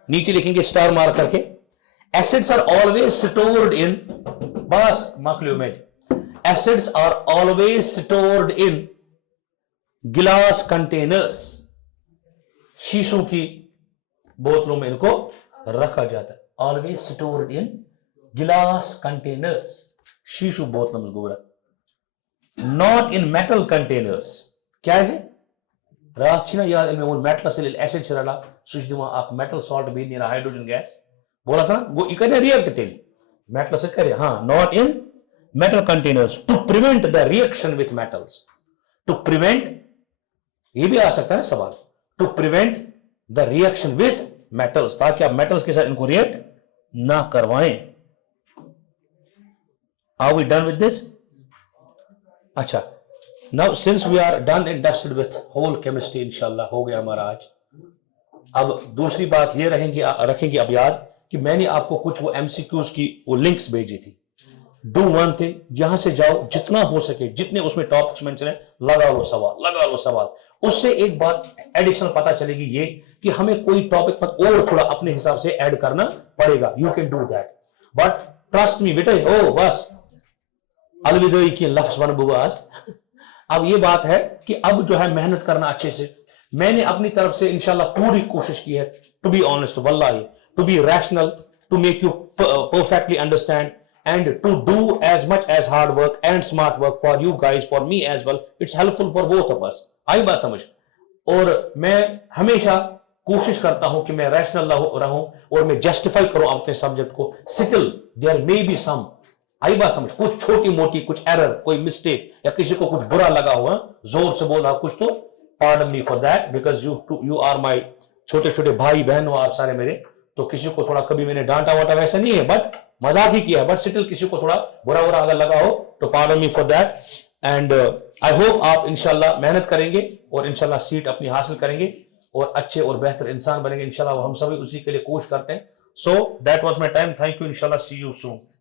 नीचे लिखेंगे स्टार मार करके acids are always stored in, बस मकलियो में, acids are always stored in glass containers, शीशों की बोतलों में इनको रखा जाता है। Always stored in glass containers, शीशु बोतलों में गोरा, नॉट इन मेटल कंटेनर्स। क्या है रात छिना याद में वो मेटल से एसिड छरला सुच दिमा आक मेटल सॉल्ट भी नहीं हाइड्रोजन गैस बोला था वो इकने रिएक्ट थे मेटल से करे, हां, not in metal containers to prevent the reaction with metals, to prevent, ये भी आ सकता है सवाल, to prevent the reaction with metals, ताकि आप मेटल्स के साथ इनको रिएक्ट ना करवाएं। Are we done with this? अच्छा, now since we are done and dusted with whole chemistry, इंशाल्लाह हो गया हमारा आज। अब दूसरी बात ये रखेंगे अब याद कि मैंने आपको कुछ वो एमसीक्यूज की वो लिंक्स भेजी थी। डू वन थिंग, यहां से जाओ, जितना हो सके, जितने उसमें टॉपिक्स मेंशन है, लगा लो सवाल। उससे एक बात एडिशनल पता चलेगी ये कि हमें कोई टॉपिक और थोड़ा अपने हिसाब से ऐड करना पड़ेगा। You can do that, but trust me बेटे, ओ बस अलविदा की लफ्ज वन बुआस। अब ये बात है कि अब जो है मेहनत करना अच्छे से। मैंने अपनी तरफ से इंशाल्लाह पूरी कोशिश की है टू बी ऑनेस्ट, वल्लाही, to be rational, to make you perfectly understand and to do as much as hard work and smart work for you guys, for me as well. It's helpful for both of us. आई बात समझ। और मैं हमेशा कोशिश करता हूं कि मैं रैशनल रहूं और मैं जस्टिफाई करूं अपने सब्जेक्ट को। Still there may be some, आई बात समझ, कुछ छोटी मोटी, कुछ एरर, कोई मिस्टेक, या किसी को कुछ बुरा लगा हुआ, जोर से बोला कुछ, तो pardon me for that, because you are my छोटे छोटे भाई बहन हो आप सारे मेरे। तो किसी को थोड़ा कभी मैंने डांटा वाटा वैसा नहीं है, बट मजाक ही किया, बट स्टिल किसी को थोड़ा बुरा अगर लगा हो तो pardon me for that. And I hope आप इंशाल्लाह मेहनत करेंगे और इंशाल्लाह सीट अपनी हासिल करेंगे और अच्छे और बेहतर इंसान बनेंगे इंशाल्लाह। हम सभी उसी के लिए कोशिश करते हैं। So that was my time, thank you, इंशाल्लाह सी यू सून।